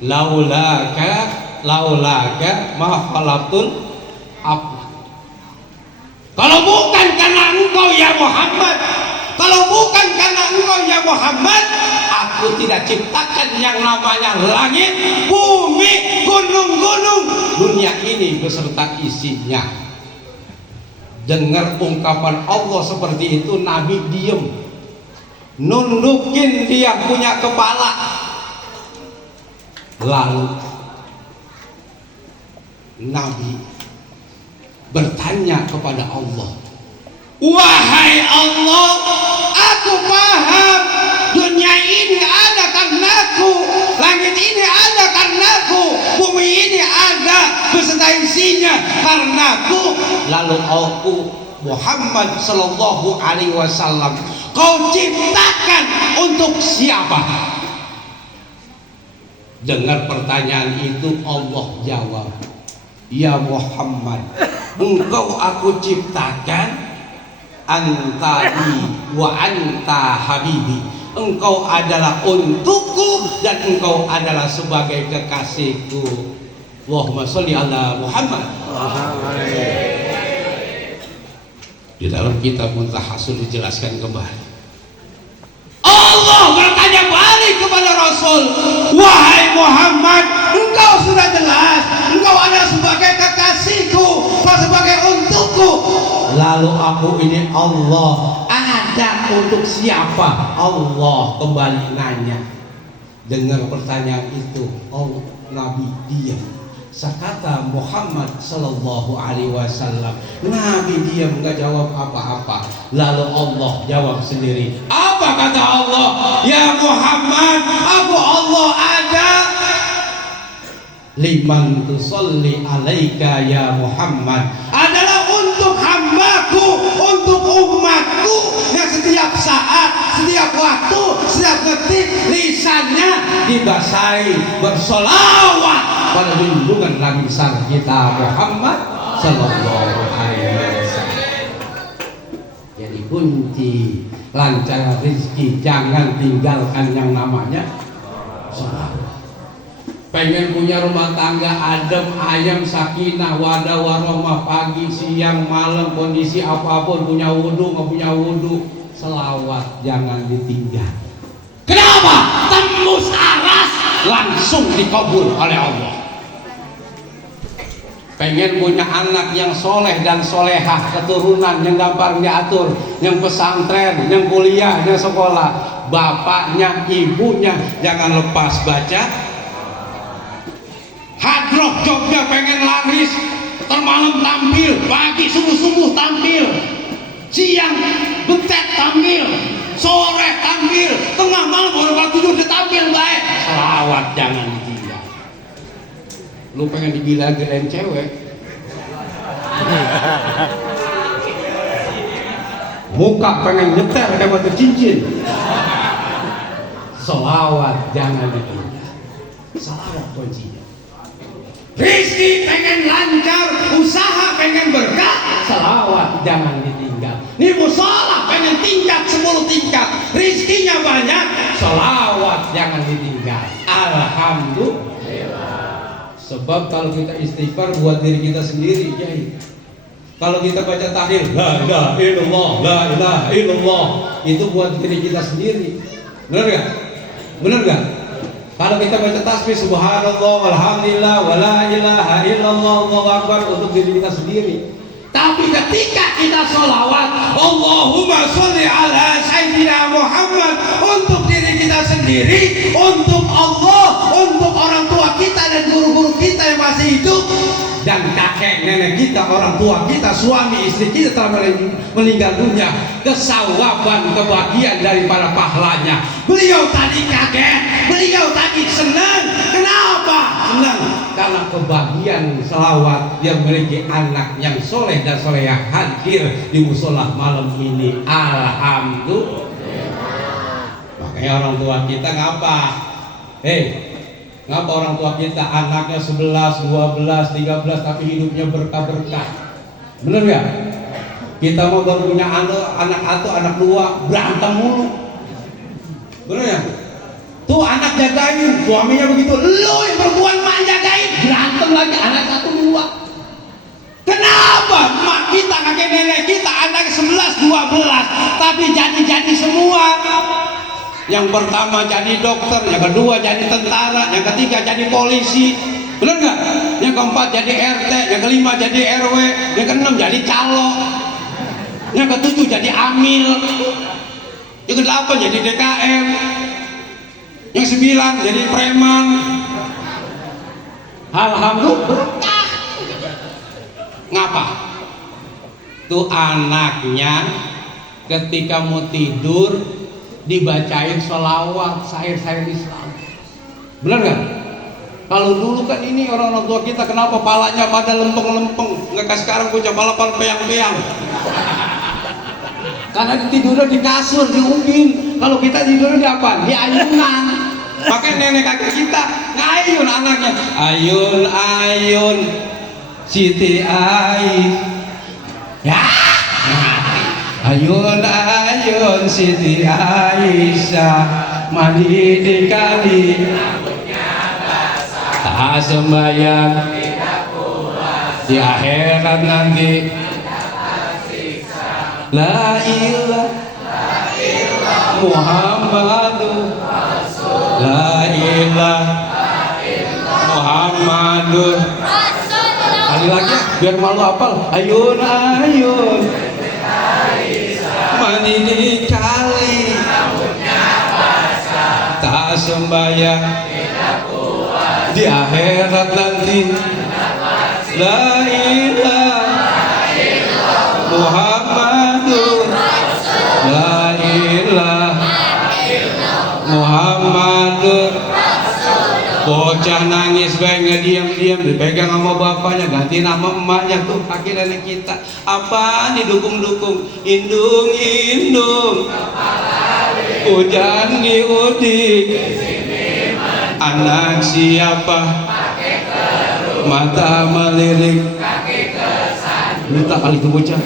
laulaka ma khalaqtul abd. Kalau bukan karena engkau ya Muhammad, kalau bukan karena engkau ya Muhammad, aku tidak ciptakan yang namanya langit, bumi, gunung-gunung, dunia ini beserta isinya. Dengar ungkapan Allah seperti itu, Nabi diem, nundukin dia punya kepala. Lalu Nabi bertanya kepada Allah, wahai Allah, aku paham dunia ini ada karenaku, langit ini ada karenaku, bumi ini ada beserta isinya karenaku. Lalu aku Muhammad sallallahu alaihi wasallam kau ciptakan untuk siapa? Dengar pertanyaan itu, Allah jawab, ya Muhammad, engkau aku ciptakan antari wa anta habibi, engkau adalah untukku dan engkau adalah sebagai kekasihku. Allahumma sholli ala Muhammad. Di dalam kitab Muntahasul dijelaskan kembali, Allah bertanya balik kepada Rasul, wahai Muhammad, engkau sudah jelas, engkau ada sebagai kekasihku, sebagai untukku. Lalu aku ini Allah, ada untuk siapa? Allah kembali nanya. Dengar pertanyaan itu, Allah, Nabi diam. Sekata Muhammad sallallahu alaihi wasallam, Nabi diam nggak jawab apa-apa. Lalu Allah jawab sendiri. Apa kata Allah? Ya Muhammad, aku Allah ada. Liman tusalli alaika ya Muhammad, adalah untuk hambaku, untuk umatku yang setiap saat, setiap waktu, setiap detik lisannya dibasahi bersolawat pada junjungan Nabi besar kita Muhammad sallallahu alaihi wasallam. Jadi kunci lancar rezeki. Jangan tinggalkan yang namanya sholawat. Pengen punya rumah tangga adem, ayam, sakinah, wadah, warahmah, pagi, siang, malam, kondisi apapun, punya wudhu, nggak punya wudhu, selawat jangan ditinggal. Kenapa? Tembus aras langsung dikabul oleh Allah. Pengen punya anak yang soleh dan solehah, keturunan yang gampang diatur, yang pesantren, yang kuliah, yang sekolah, bapaknya, ibunya jangan lepas baca. Hadroh Jogja pengen laris, termalam tampil, pagi subuh tampil, siang betet tampil, sore tampil, tengah malam orang tidur dia tampil baik. Selawat jangan ditinggal. Lu pengen digila-gilain cewek, muka pengen nyeter kayak batu cincin, selawat jangan ditinggal. Selawat kuncinya. Rizki pengen lancar, usaha pengen berkah, selawat jangan ditinggal. Nih musola pengen tingkat 10 tingkat, rizkinya banyak, selawat jangan ditinggal. Alhamdulillah. Sebab kalau kita istighfar buat diri kita sendiri, Kiai. Kalau kita baca tahlil, la ilaha illallah, la ilaha illallah, itu buat diri kita sendiri. Benar gak? Benar gak? Kalau kita baca tasbih subhanallah walhamdulillah wala ilaha illallah Allahu akbar untuk diri kita sendiri. Tapi ketika kita sholawat Allahumma sholli ala sayyidina Muhammad untuk diri kita sendiri, untuk Allah, untuk orang tua kita dan guru-guru kita yang masih hidup, dan kakek nenek kita, orang tua kita, suami istri kita telah meninggal dunia, kesawaban kebahagiaan daripada pahalanya. Beliau tadi kaget, beliau tadi senang. Kenapa? Senang karena kebahagiaan selawat dia memiliki anak yang soleh dan solehah hadir di musola malam ini. Alhamdulillah. Makanya orang tua kita ngapa? Ngapa orang tua kita anaknya 11, 12, 13 tapi hidupnya berkah-berkah? Bener ya? Kita mau baru punya anak satu, anak dua, berantem mulu. Bener ya? Tuh anak jagain, suaminya begitu, lu yang perempuan mak jagain, berantem lagi anak satu dua. Kenapa? Mak kita, kakek nenek kita anak 11, 12 tapi jadi semua. Yang pertama jadi dokter, yang kedua jadi tentara, yang ketiga jadi polisi, benar nggak? Yang keempat jadi RT, yang kelima jadi RW, yang keenam jadi calo, yang ketujuh jadi amil, yang kedelapan jadi DKM, yang 9 jadi preman. Alhamdulillah. Ngapa? Tuh anaknya ketika mau tidur dibacain sholawat, syair-syair Islam. Benar nggak? Kalau dulu kan ini orang-orang tua kita kenapa palanya pada lempeng-lempeng, nggak kayak sekarang punya pala peyang-peyang. Karena tidurnya di kasur, di ubin. Kalau kita tidurnya di apa? Di ayunan. Pakai nenek kakek kita ngayun anaknya. Ayun, ayun, Siti Ais. Ya. Ayun ayun Siti Aisyah mandi di kali, tak sembahyang di akhirat nanti. La ilah Muhammadur La ilah Muhammadur. Kali lagi biar malu hafal. Ayun ayun mandi di kali, tak sembahyang di akhirat nanti. La ilaha Muhammadur La ilaha Muhammadur. Bocah nangis baik ngediam-diam, dipegang sama bapaknya, ganti nama emaknya. Tuh kakek nenek kita apa didukung-dukung, indung-indung hujan di udik, anak siapa mata melirik, minta kali itu bocah.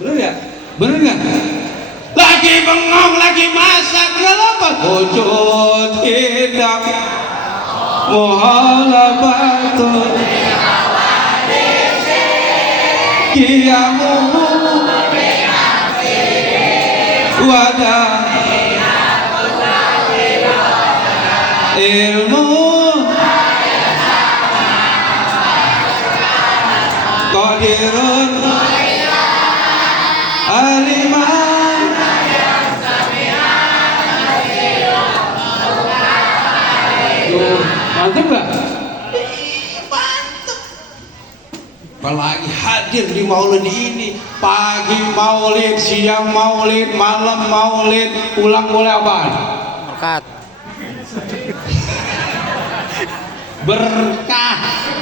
Bener Bener nggak? Lagi bengong, lagi masak, kenapa? Wujud hidup muhalabatun kiamu wadah ilmu qadirun aliman. Mantap gak? Mantap. Apalagi hadir di maulid ini, pagi maulid, siang maulid, malam maulid, pulang boleh apa? Berkat. Berkah.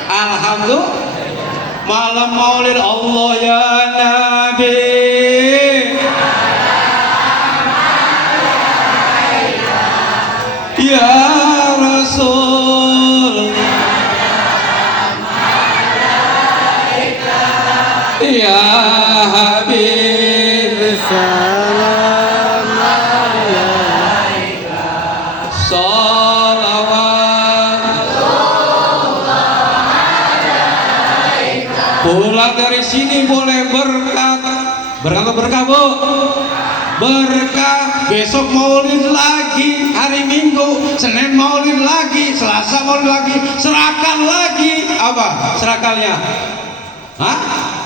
Alhamdulillah. Malam maulid Allah ya Nabi. Ya Rasul. Ya Habib. Salam alaika. Salawat. Pulang dari sini boleh berkah. Berkah bu. Berkah. Besok maulid lagi, hari Minggu, Senin maulid lagi, Selasa maulid lagi, serakah lagi. Apa serakalnya? Hah?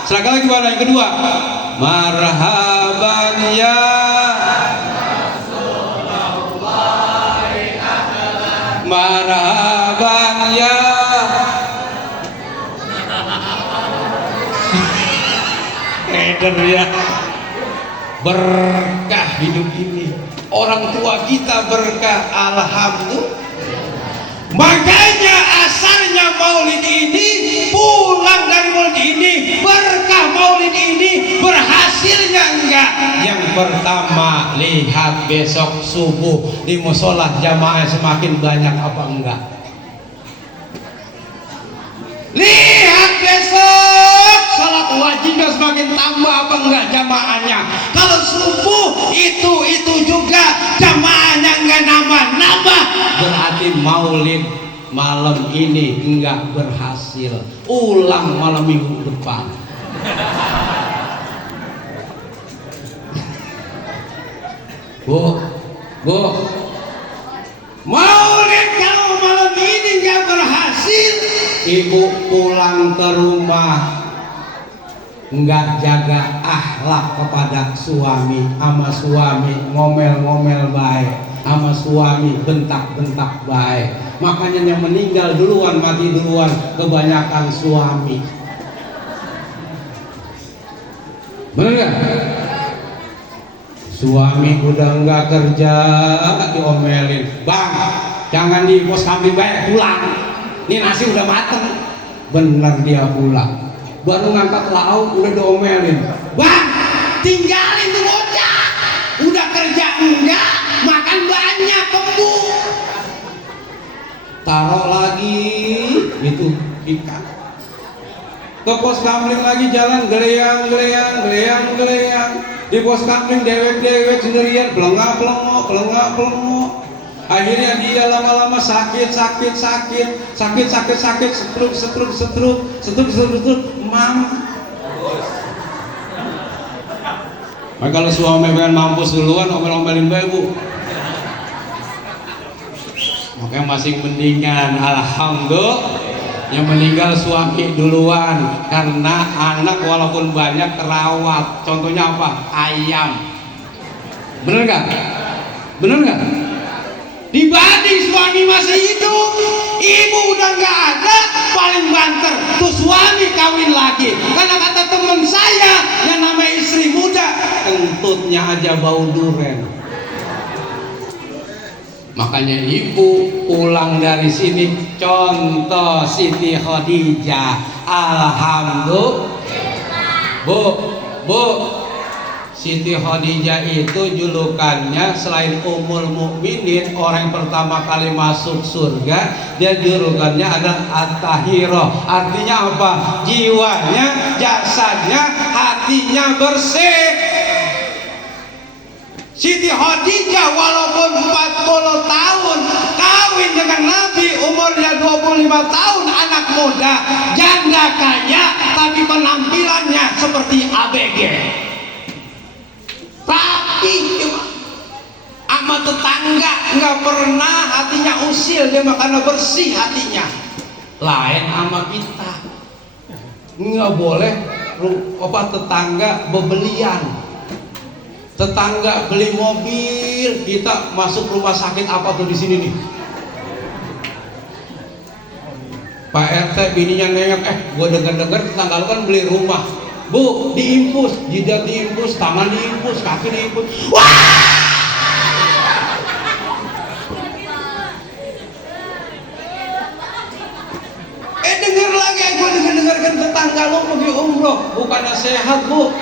Serakah lagi mana? Yang kedua, marhaban ya marhaban ya. Eder ya. Berkah hidup ini, orang tua kita berkah, alhamdulillah. Makanya asalnya maulid ini, pulang dari maulid ini, berkah maulid ini, berhasilnya enggak? Yang pertama, lihat besok subuh di musola jamaah semakin banyak apa enggak? Lihat besok salat wajibnya semakin tambah apa enggak jamaahnya? Kalau subuh itu juga jamaahnya enggak nambah, berarti maulid malam ini enggak berhasil. Ulang malam minggu depan. Bu, maulid kalau malam ini enggak berhasil, ibu pulang ke rumah enggak jaga akhlak kepada suami, sama suami ngomel-ngomel baik, sama suami bentak-bentak baik. Makanya yang meninggal duluan, mati duluan kebanyakan suami. Bener gak? Suami udah enggak kerja diomelin, bang jangan di pos kambing baik, pulang, ini nasi udah mateng. Bener dia pulang, baru ngangkat lauk udah diomelin, bang tinggalin tuh bocah, udah kerja enggak, makan banyak kembung, taruh lagi itu ikan. Ke pos kamling lagi jalan geleang, di pos kamling dewek sendirian pelengak. Akhirnya dia lama-lama sakit, stroke, mam. Nah, kalau suami pengen mampus duluan, omel-omelin bae bu. Makanya masing mendingan, alhamdulillah. Yang meninggal suami duluan, karena anak walaupun banyak terawat. Contohnya apa? Ayam. Bener nggak? Dibanding suami masih hidup, ibu udah nggak ada, paling banter tuh suami kawin lagi. Karena kata teman saya yang namanya istri muda, kentutnya aja bau duren. Makanya ibu pulang dari sini contoh Siti Khadijah. Alhamdulillah. Bu, Siti Khadijah itu julukannya selain Ummul Mukminin, orang yang pertama kali masuk surga, dia julukannya adalah At-Tahirah. Artinya apa? Jiwanya, jasadnya, hatinya bersih. Siti Khadijah walaupun 40 tahun kawin dengan Nabi, umurnya 25 tahun, anak muda, janda kaya, tapi penampilannya seperti ABG. Rapi cuma sama tetangga, nggak pernah hatinya usil, dia karena bersih hatinya. Lain sama kita, nggak boleh tetangga bebelian. Tetangga beli mobil, kita masuk rumah sakit apa tuh di sini nih? Pak RT bininya nengok, gue dengar tetangga lu kan beli rumah. Bu, diimpus, jidat diimpus, tangan diimpus, kaki diimpus. Wah! Dengar lagi, gue dengarkan tetangga lu pergi umroh, bukannya sehat bu,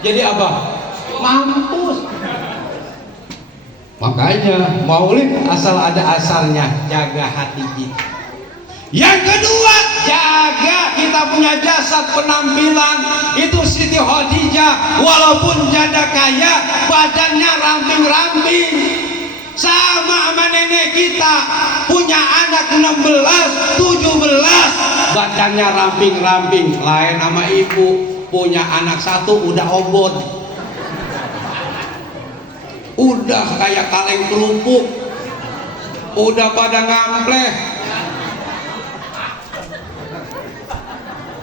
jadi apa? Mampus. Makanya maulid asal ada asalnya, jaga hati kita. Yang kedua, jaga kita punya jasad, penampilan. Itu Siti Khadijah walaupun janda kaya, badannya ramping-ramping. Sama nenek kita, punya anak 16, 17, badannya ramping-ramping. Lain sama ibu, punya anak satu udah obot, udah kayak kaleng kerupuk, udah pada ngampleh.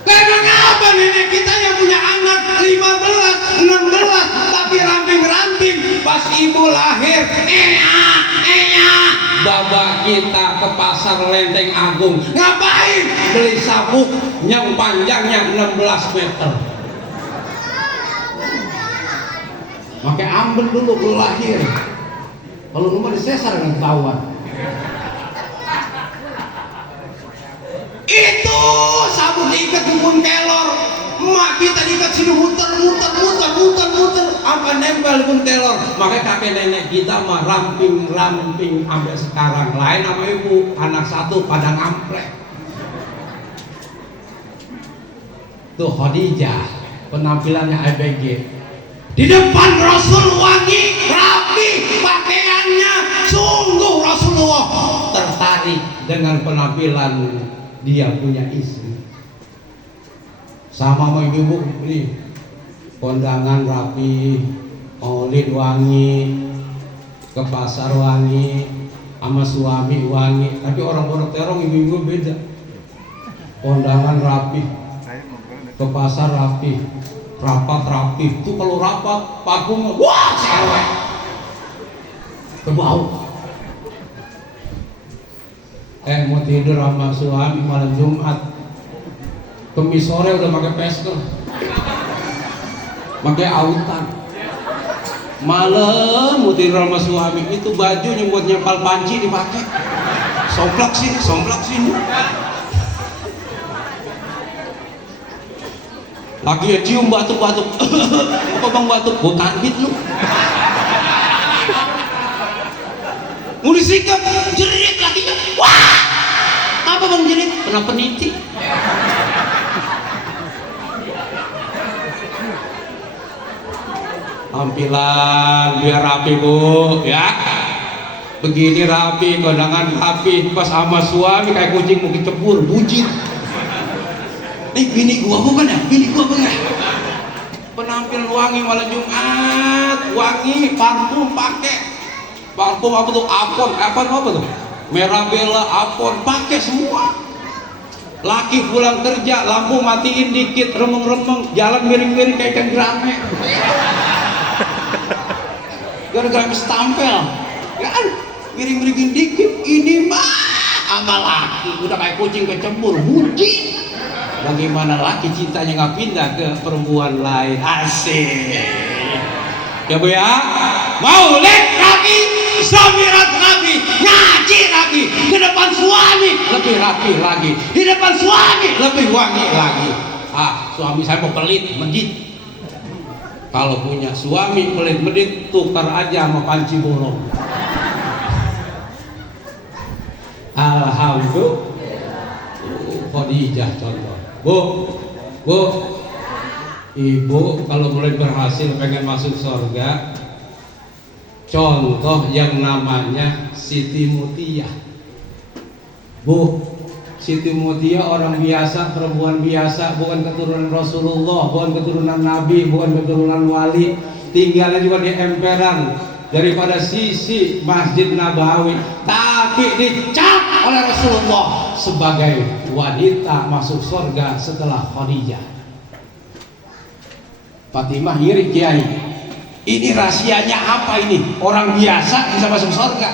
Memang apa nenek kita yang punya anak 15, 16 tapi ramping-ramping, pas ibu lahir baba kita ke pasar Lenteng Agung, ngapain? Beli sabuk yang panjangnya 16 meter. Pakai amben dulu belum lahir. Kalau rumah disesar dengan ketahuan. Itu sabuk diikat di pun kelor. Emak kita diikat sini muter apa nempel pun kelor. Makanya kakek nenek kita mah ramping sampai sekarang. Lain sama ibu, anak satu pada ngamplek. Tuh Khadijah, penampilannya ABG. Di depan Rasul wangi, rapi pakaiannya, sungguh Rasulullah tertarik dengan penampilan dia punya istri. Sama ibu ini kondangan rapi, maulid wangi, ke pasar wangi, sama suami wangi. Tapi orang-orang terong ibu-ibu beda. Kondangan rapi, ke pasar rapi, rapat rapi. Itu kalau rapat parfum, wah cewek berbau. Mau tidur sama suami malam Jumat, Kemis sore udah pakai pester, pakai autan. Malam mau tidur sama suami, itu baju yang buat nyempal panci dipakai, somplak sini. Lagi ya cium batuk. Apa bang batuk? Gua karbit lu. Mau disikat, jerit lakinya. Wah! Apa bang jerit? Kena peniti. Tampilan biar rapi bu, ya. Begini rapi, kondangan rapi. Pas sama suami kayak kucing mau dicebur, bujit. Nih bini gua bukan ya? Penampilan wangi malam Jumat, wangi, parfum pakai. Parfum apa tuh? Apa tuh? Merah Bella, Avon, pakai semua. Laki pulang kerja, lampu matiin dikit, remeng-remeng, jalan miring-miring kayak ikan gerame. Gara-gara kestampel, kan? Miring-miringin dikit, ini mah sama laki, udah kayak kucing kecebur, bucin. Bagaimana laki cintanya nggak pindah ke perempuan lain? Asik. Ya bu ya, maulid rapi, samirat rapi, ngaji rapi, ke depan suami lebih rapi lagi, di depan suami lebih wangi lagi. Suami saya mau pelit medit. Kalau punya suami pelit medit, tukar aja sama panci bolong. Alhamdulillah. Khadijah contoh. Bu, ibu kalau mulai berhasil pengen masuk surga, contoh yang namanya Siti Mutia. Bu, Siti Mutia orang biasa, perempuan biasa, bukan keturunan Rasulullah, bukan keturunan Nabi, bukan keturunan wali, tinggalnya juga di emperan daripada sisi Masjid Nabawi, tapi dicap oleh Rasulullah sebagai wanita masuk surga setelah Khadijah. Fatimah iri kiai, ini rahasianya apa ini? Orang biasa bisa masuk surga.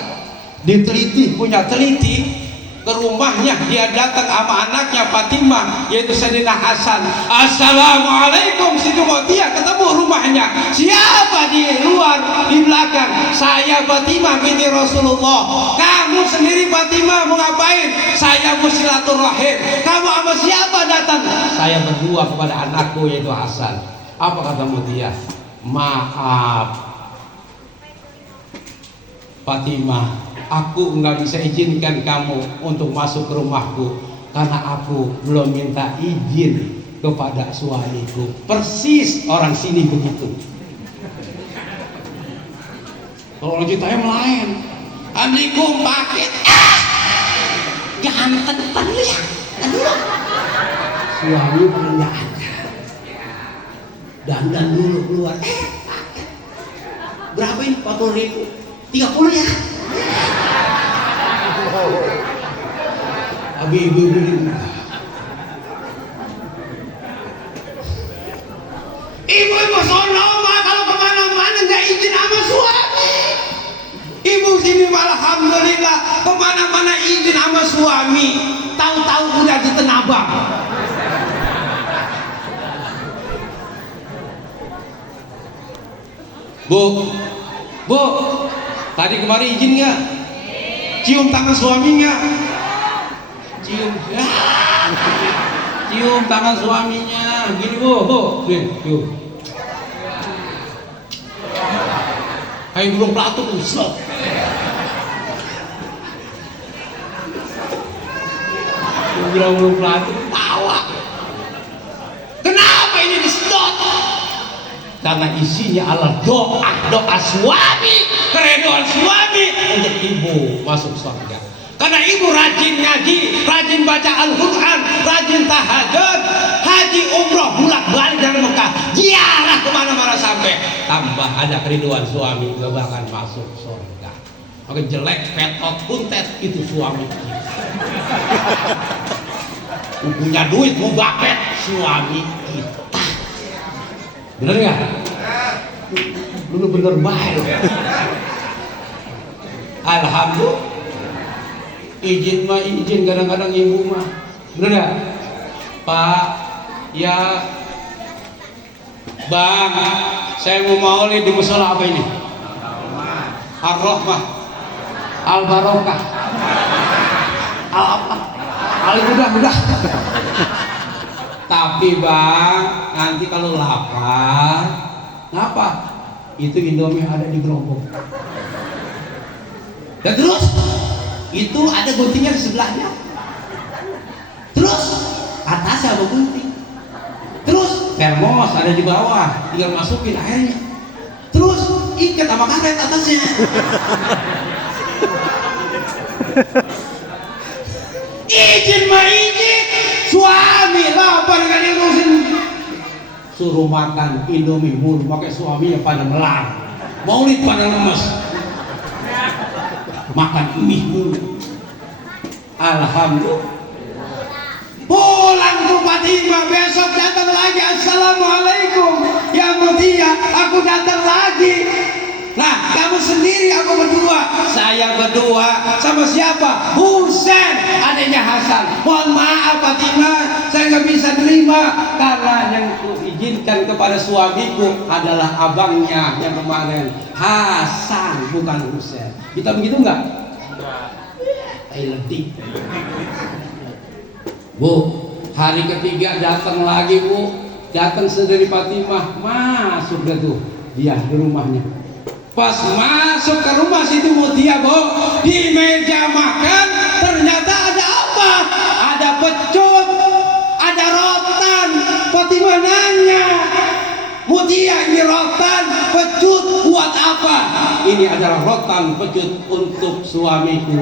Diteliti, punya teliti, ke rumahnya dia datang sama anaknya Fatimah yaitu Sayyidina Hasan. Assalamualaikum Siti Mutia, ketemu rumahnya. Siapa di luar, di belakang? Saya Fatimah binti Rasulullah. Kamu sendiri Fatimah mau ngapain? Saya mau silaturahim. Kamu sama siapa datang? Saya berdua kepada anakku yaitu Hasan. Apa kata Mutia? Maaf Fatimah, aku nggak bisa izinkan kamu untuk masuk ke rumahku karena aku belum minta izin kepada suamiku. Persis orang sini begitu. Kalau orang ceritanya melain, Assalamualaikum paket, ganteng terlihat, aduh, suami belum ada, dandan dulu keluar, paket, berapa ini? 40.000, 30 ya. Ibu sono mah kalau kemana-mana nggak izin sama suami. Ibu sini malah alhamdulillah kemana-mana izin sama suami. Tahu-tahu udah di Tenabang. Bu, tadi kemarin izin nggak? Cium tangan suaminya. Cium tangan suaminya. Gini bu, cium. Kayak burung pelatuk usap. Burung pelatuk tawa. Kenapa ini disedot? Karena isinya adalah doa suami, keredoan suami untuk ibu masuk surga. Karena ibu rajin ngaji, rajin baca Al-Quran, rajin tahajud, haji umroh, bolak-balik dari Mekah, ziarah kemana-mana sampai tambah ada keriduan suami, gak bakal masuk surga. Maka jelek, petot, kuntet itu suami kita. Punya duit mau bapet suami kita. Bener nggak? Lu bener baik. Alhamdulillah. Izin mah izin, kadang-kadang ibu mah. Bener nggak? Pak, ya Bang, saya mau maulid di musola apa ini? Ar-Rahmah, Al-Barokah, Al-apa? Al-Mudah-mudah. Tapi Bang, nanti kalau lapar, ngapa? Itu Indomie ada di gerobak. Dan terus itu ada guntingnya di sebelahnya. Terus atasnya ada gunting. Terus termos ada di bawah, tinggal masukin airnya. Terus ikat sama karet atasnya. Izin mah izin, suami lapar kan ngurusin, suruh makan Indomie mulu, pakai suaminya pada melar, maulid pada lemes, makan mie mulu. Alhamdulillah. Pulang ke Fatimah, besok datang lagi. Assalamualaikum ya Mutia, aku datang lagi. Nah, kamu sendiri, aku berdua. Saya berdua sama siapa? Husain, adiknya Hasan. Mohon maaf Fatimah, saya nggak bisa terima karena yang kuizinkan kepada suamiku adalah abangnya yang kemarin, Hasan, bukan Husain. Kita begitu nggak? Ledik. Bu, hari ketiga datang lagi bu, datang sendiri Fatimah, masuk dah tuh dia di rumahnya. Pas masuk ke rumah Siti Mutia bu, di meja makan ternyata ada apa? Ada pecut, ada rotan. Fatimah nanya, Mutia ini rotan, pecut buat apa? Ini ini adalah rotan pecut untuk suamiku.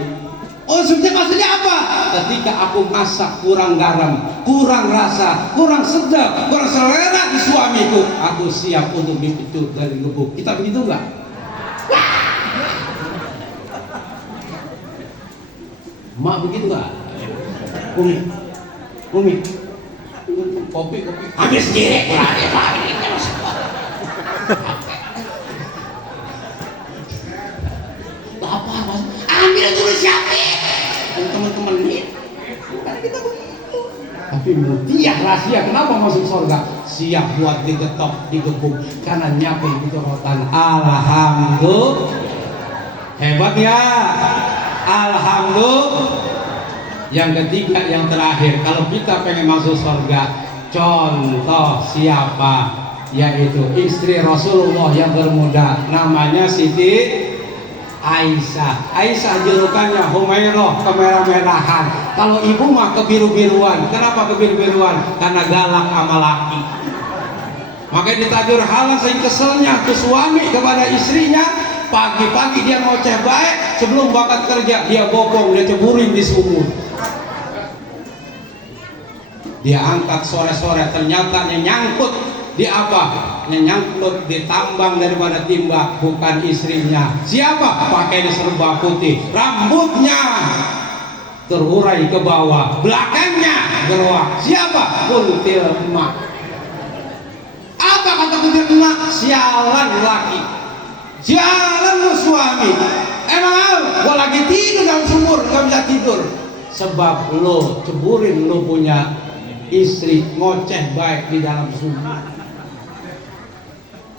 Oh, maksudnya apa? Ketika aku masak kurang garam, kurang rasa, kurang sedap, kurang selera di suamiku, aku siap untuk dipecut dari gebuk. Kita begitu enggak? Mak begitu enggak? Umi, kopi, habis sendiri. Apa mas? Ambil dulu siapa? Teman-teman ini, bukan kita begitu. Tapi mutiah rahasia kenapa masuk surga? Siap buat digetok, digebuk, karena nyapin itu rotan. Alhamdulillah, hebat ya. Alhamdulillah. Yang ketiga, yang terakhir, kalau kita pengen masuk surga, contoh siapa? Yaitu istri Rasulullah yang termuda, namanya Siti Aisyah. Aisyah julukannya Humairah, kemerah-merahan. Kalau ibu mah kebiru-biruan. Kenapa kebiru-biruan? Karena galak sama laki. Makanya ditagur halang sehingga keselnya ke suami kepada istrinya. Pagi-pagi dia ngoceh baik, sebelum berangkat kerja dia bopong, dia ceburin di sumur. Dia angkat sore-sore, ternyata nyangkut di apa? Nyangkut di tambang daripada timba, bukan istrinya. Siapa? Pakai serba putih, rambutnya terurai ke bawah, belakangnya geroak. Siapa? Kuntil emak. Apa kata kuntil emak? Sialan laki, sialan lu suami. Emang gua lagi tidur dalam sumur, gak bisa tidur. Sebab lo ceburin lo punya istri ngoceh baik di dalam sumur.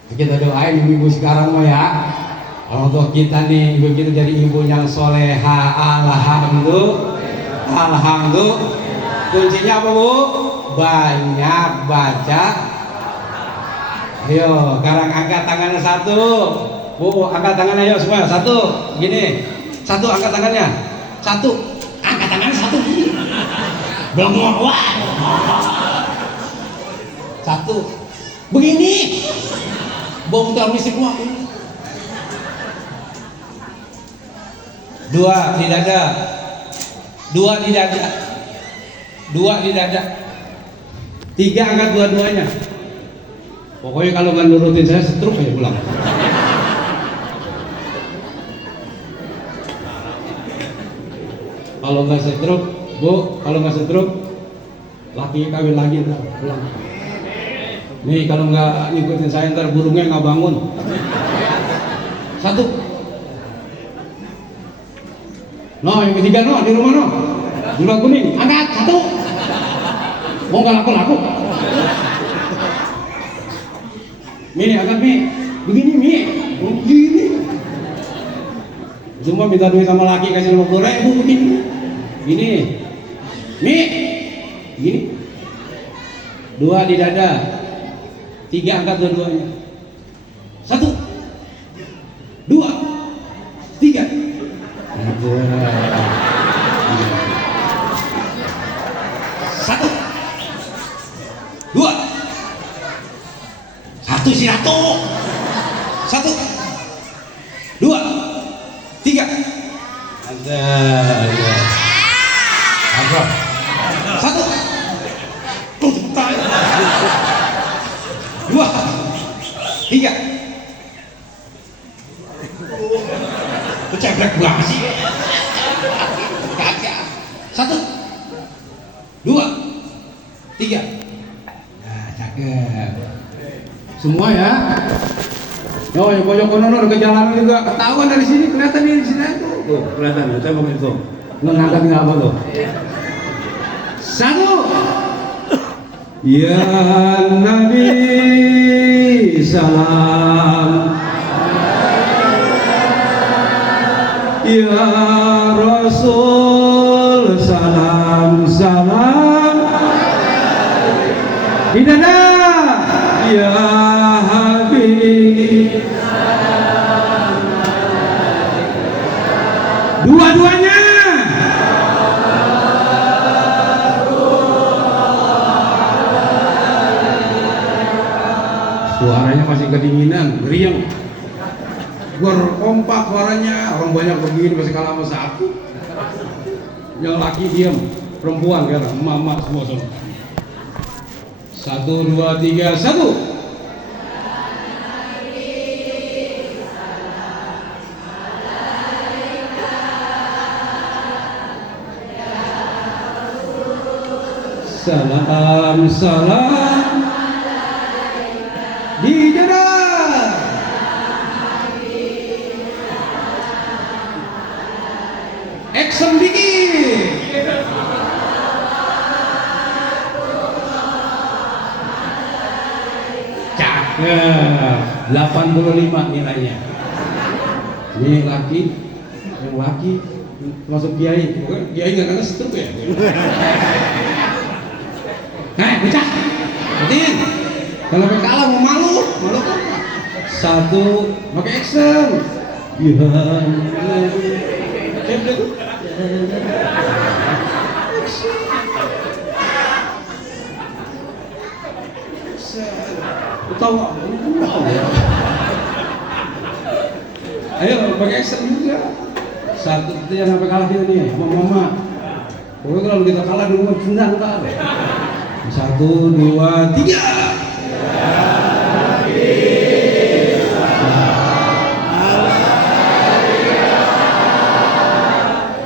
Kita doain ibu sekarang mau ya, untuk kita nih ibu kita jadi ibu yang soleha. Alhamdulillah. Kuncinya apa bu? Banyak baca. Ayo sekarang angkat tangannya satu. Bu, angkat tangannya ayo semua satu. Gini, satu angkat tangannya. Satu, angkat tangannya satu. Belum mau. Satu. Begini. Bom termisi gua. Dua di dada. Dua di dada. Dua di dada. Tiga angkat dua-duanya. Pokoknya kalau nggak nurutin saya setruk aja pulang. Kalau nggak setruk, bu, kalau nggak setruk, laki kawin lagi ntar pulang. Nih kalau nggak ngikutin saya ntar burungnya nggak bangun. Satu. No, yang ketiga no di rumah no. Jumlah kuning, angkat satu. Mau nggak laku? Mini angkat mi, begini mi, begini. Semua minta duit sama laki kasih 50.000 begini. Gini, mi, gini. Dua di dada. Tiga angkat dua-duanya. Satu, dua, tiga. Satu, dua, satu si ratu. Satu, dua, tiga. Ada. Apa? Satu. Dua, tiga. Kecebrek banget sih. Kagak. Satu, dua, tiga. Nah, cakep. Semua ya. Oh, yang pojok kono udah ke jalan juga ketahuan dari sini, kelihatan di sini tuh. Tuh, kelihatan. Coba itu. Ngangkat nggak apa tuh? Satu. Ya Nabi salam, ya Rasul salam salam, di dada ya Habib, dua-duanya. Suaranya masih kedinginan, meriang, berpompa kompak suaranya. Orang banyak begini masih kalah sama satu. Yang laki diam, perempuan kan, mama semua semua. 1, 2, 3, 1. Salam salam di Jeddah. Action dikit. Cakep. 85 nilainya. Ini laki, yang laki masuk kiai. Kiai nggak kena setruk ya? Hei, bocah, perhatiin. Kalau sampai kalah mau malu kan? 1, pakai action. Ya, tahu ya. Ayo pakai action juga. 1 itu yang sampai kalah kita nih, mama. Pokoknya kalau kita kalah dulu senang kan. 1, 2, 3.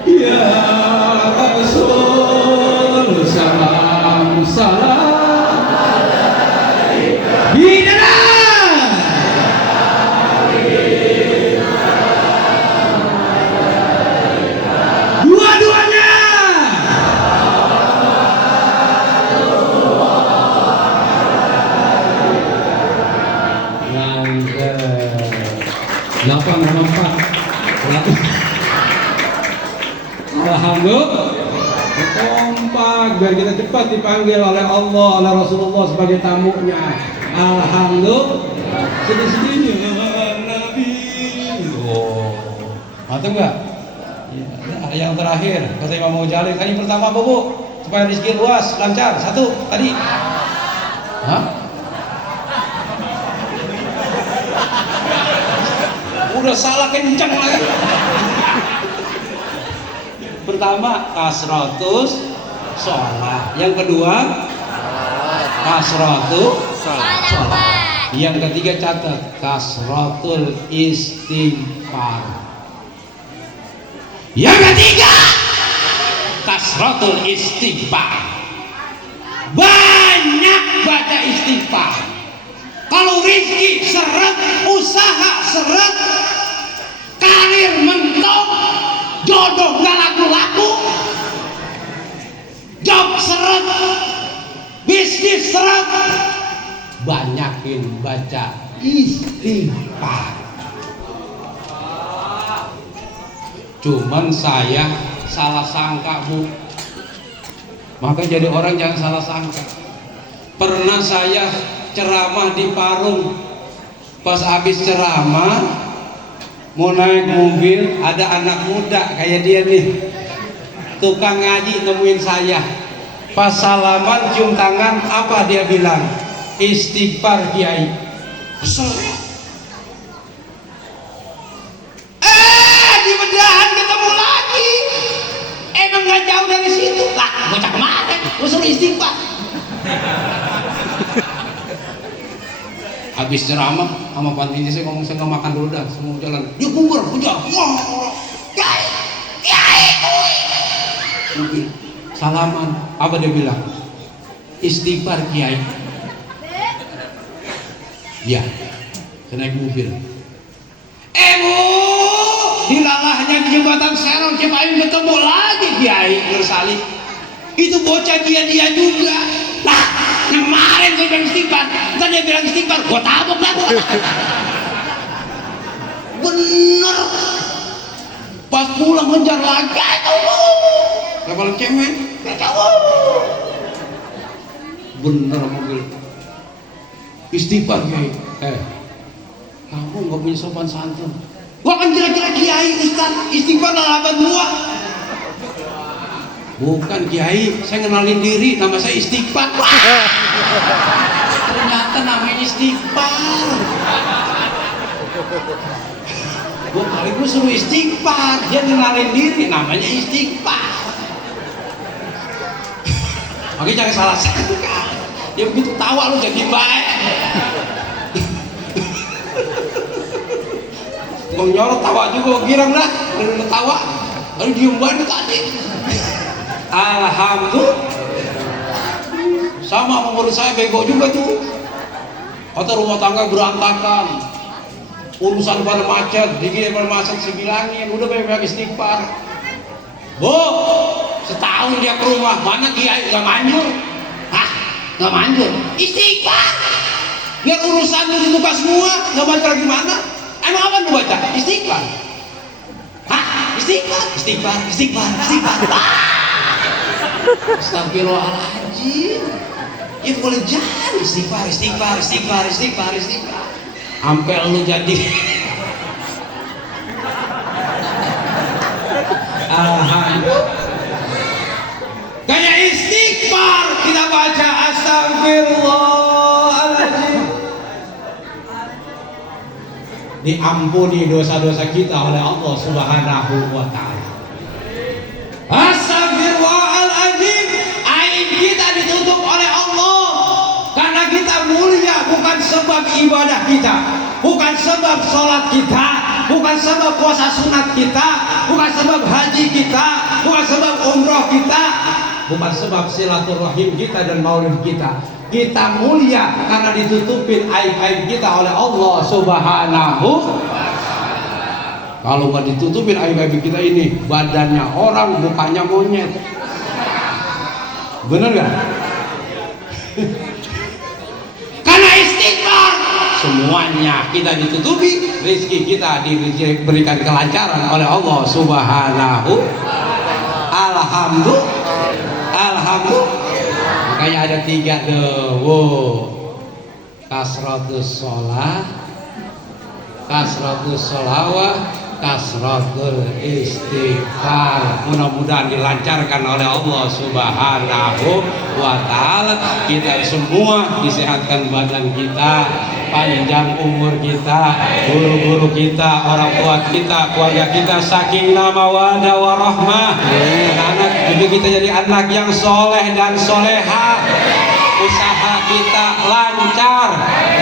Ya Rasul, salam salam alaika. Dua-duanya. Mantap. 8 Alhamdulillah. Kompak biar kita cepat dipanggil oleh Allah, oleh Rasulullah sebagai tamunya. Alhamdulillah. Sedih-sedihnya Nabi. Oh, mantap nggak? Ya, yang terakhir kata Imam Mujahid tadi pertama Bu, supaya rezeki luas lancar. 1 tadi. Hah? Udah salah kencang lagi. Pertama kasratus sholat, yang kedua kasratus sholat, yang ketiga catat kasratul istighfar, yang ketiga kasratul istighfar, banyak baca istighfar. Kalau rezeki seret, usaha seret, karir mentok, jodoh gak laku-laku, job seret, bisnis seret, banyakin baca istighfar. Cuman saya salah sangka Bu, maka jadi orang jangan salah sangka. Pernah saya ceramah di Parung, pas habis ceramah mau naik mobil, ada anak muda kayak dia nih, tukang ngaji, nemuin saya. Pas salaman cium tangan, apa dia bilang? Istighfar Kiai. Kesel. Di Bedahan ketemu lagi. Emang gak jauh dari situ. Lah, bocah kemarin, gua suruh istighfar. Habis ceramah sama panitia saya ngomong, saya nggak makan dulu dah, semua jalan yuk bubur ujar, wah Kiai mobil salaman, apa dia bilang? Istighfar Kiai. Ya, saya naik mobil. Bu, dilalahnya di jembatan Serong Cipayung ketemu lagi Kiai Nursali. Itu bocah dia juga. Lah, kemarin saya bilang istighfar, ntar dia bilang istighfar, gua tabok dah gua. Bener. Pas pulang ngejar lagi kapal cemen, bener mobil. Istighfar Kiai. Kamu nggak punya sopan santun. Gua kan kira-kira Kiai Ustaz, istighfar lah abad dua. Bukan Kiai, saya kenalin diri, nama saya Istighfar. Ternyata namanya istighfar. Dua kali gue suruh istighfar, dia kenalin diri, namanya istighfar. Makanya jangan salah sangka, dia begitu tawa lu jadi baik. Bang nyorot tawa juga, girang dah, udah tawa, lalu diem banget tadi. Alhamdulillah, sama menurut saya bego juga tuh. Kata rumah tangga berantakan, urusan pada macet, dikit pada macet sebilangin, udah banyak istighfar. Bu, setahun dia ke rumah, mana kiai nggak manjur? Hah, nggak manjur? Istighfar, biar urusan lu dibuka semua, nggak baca lagi mana? Emang apa lu baca? Istighfar. Hah? Istighfar, istighfar, istighfar, istighfar. Astagfirullahaladzim. Ya boleh jadi istighfar, istighfar, istighfar, istighfar, istighfar. Sampai lu jadi. Alhamdulillah. Kayak istighfar kita baca astagfirullahaladzim. Diampuni dosa-dosa kita oleh Allah Subhanahu wa ta'ala. Astagfirullahaladzim, aib kita ditutup oleh Allah karena kita mulia, bukan sebab ibadah kita, bukan sebab sholat kita, bukan sebab puasa sunat kita, bukan sebab haji kita, bukan sebab umroh kita, bukan sebab silaturahim kita dan maulid kita. Kita mulia karena ditutupin aib-aib kita oleh Allah Subhanahu. Kalau nggak ditutupin aib-aib kita ini, badannya orang, mukanya monyet. Bener nggak? Karena istighfar, semuanya kita ditutupi, rezeki kita diberikan kelancaran oleh Allah Subhanahu. Alhamdulillah, alhamdulillah. Makanya ada 3 tuh, kasratus sholah, kasratus sholawah, kasratul istighfar. Mudah-mudahan dilancarkan oleh Allah Subhanahu wa ta'ala. Kita semua disehatkan badan kita, panjang umur kita, guru-guru kita, orang tua kita, keluarga kita, sakinah mawaddah warahmah. Anak juga kita jadi anak yang soleh dan soleha. Usaha kita lancar,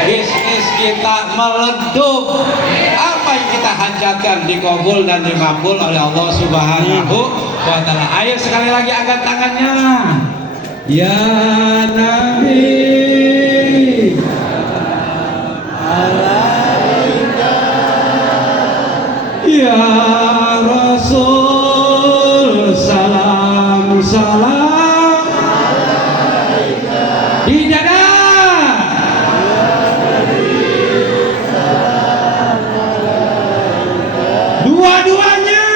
bisnis kita meledup, apa yang kita hajatkan dikabul dan dimakbul oleh Allah Subhanahu wa ta'ala. Ayo sekali lagi angkat tangannya. Ya Nabi, ya Rasul, salam salam. Di dada. Dua-duanya.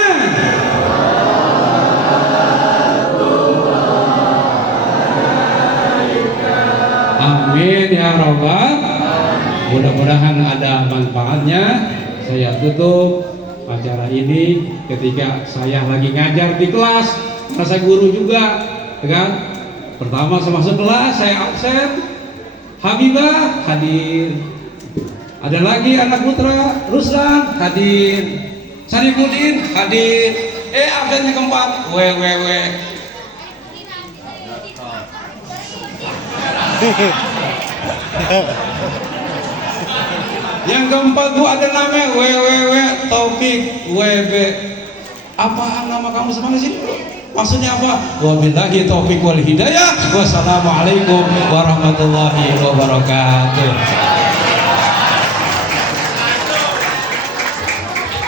Amin ya Rabbal. Mudah-mudahan ada manfaatnya. Saya tutup acara ini ketika saya lagi ngajar di kelas, karena saya guru juga, kan? Pertama saya masuk kelas, saya absen. Habibah hadir. Ada lagi anak putra, Ruslan hadir. Saripudin hadir. Absennya keempat, wewewe. Yang keempat gua ada namanya wewewe Taufik WB. Apa nama kamu semangat sini? Maksudnya apa? Wabillahi taufiq wal hidayah. Wassalamualaikum warahmatullahi wabarakatuh.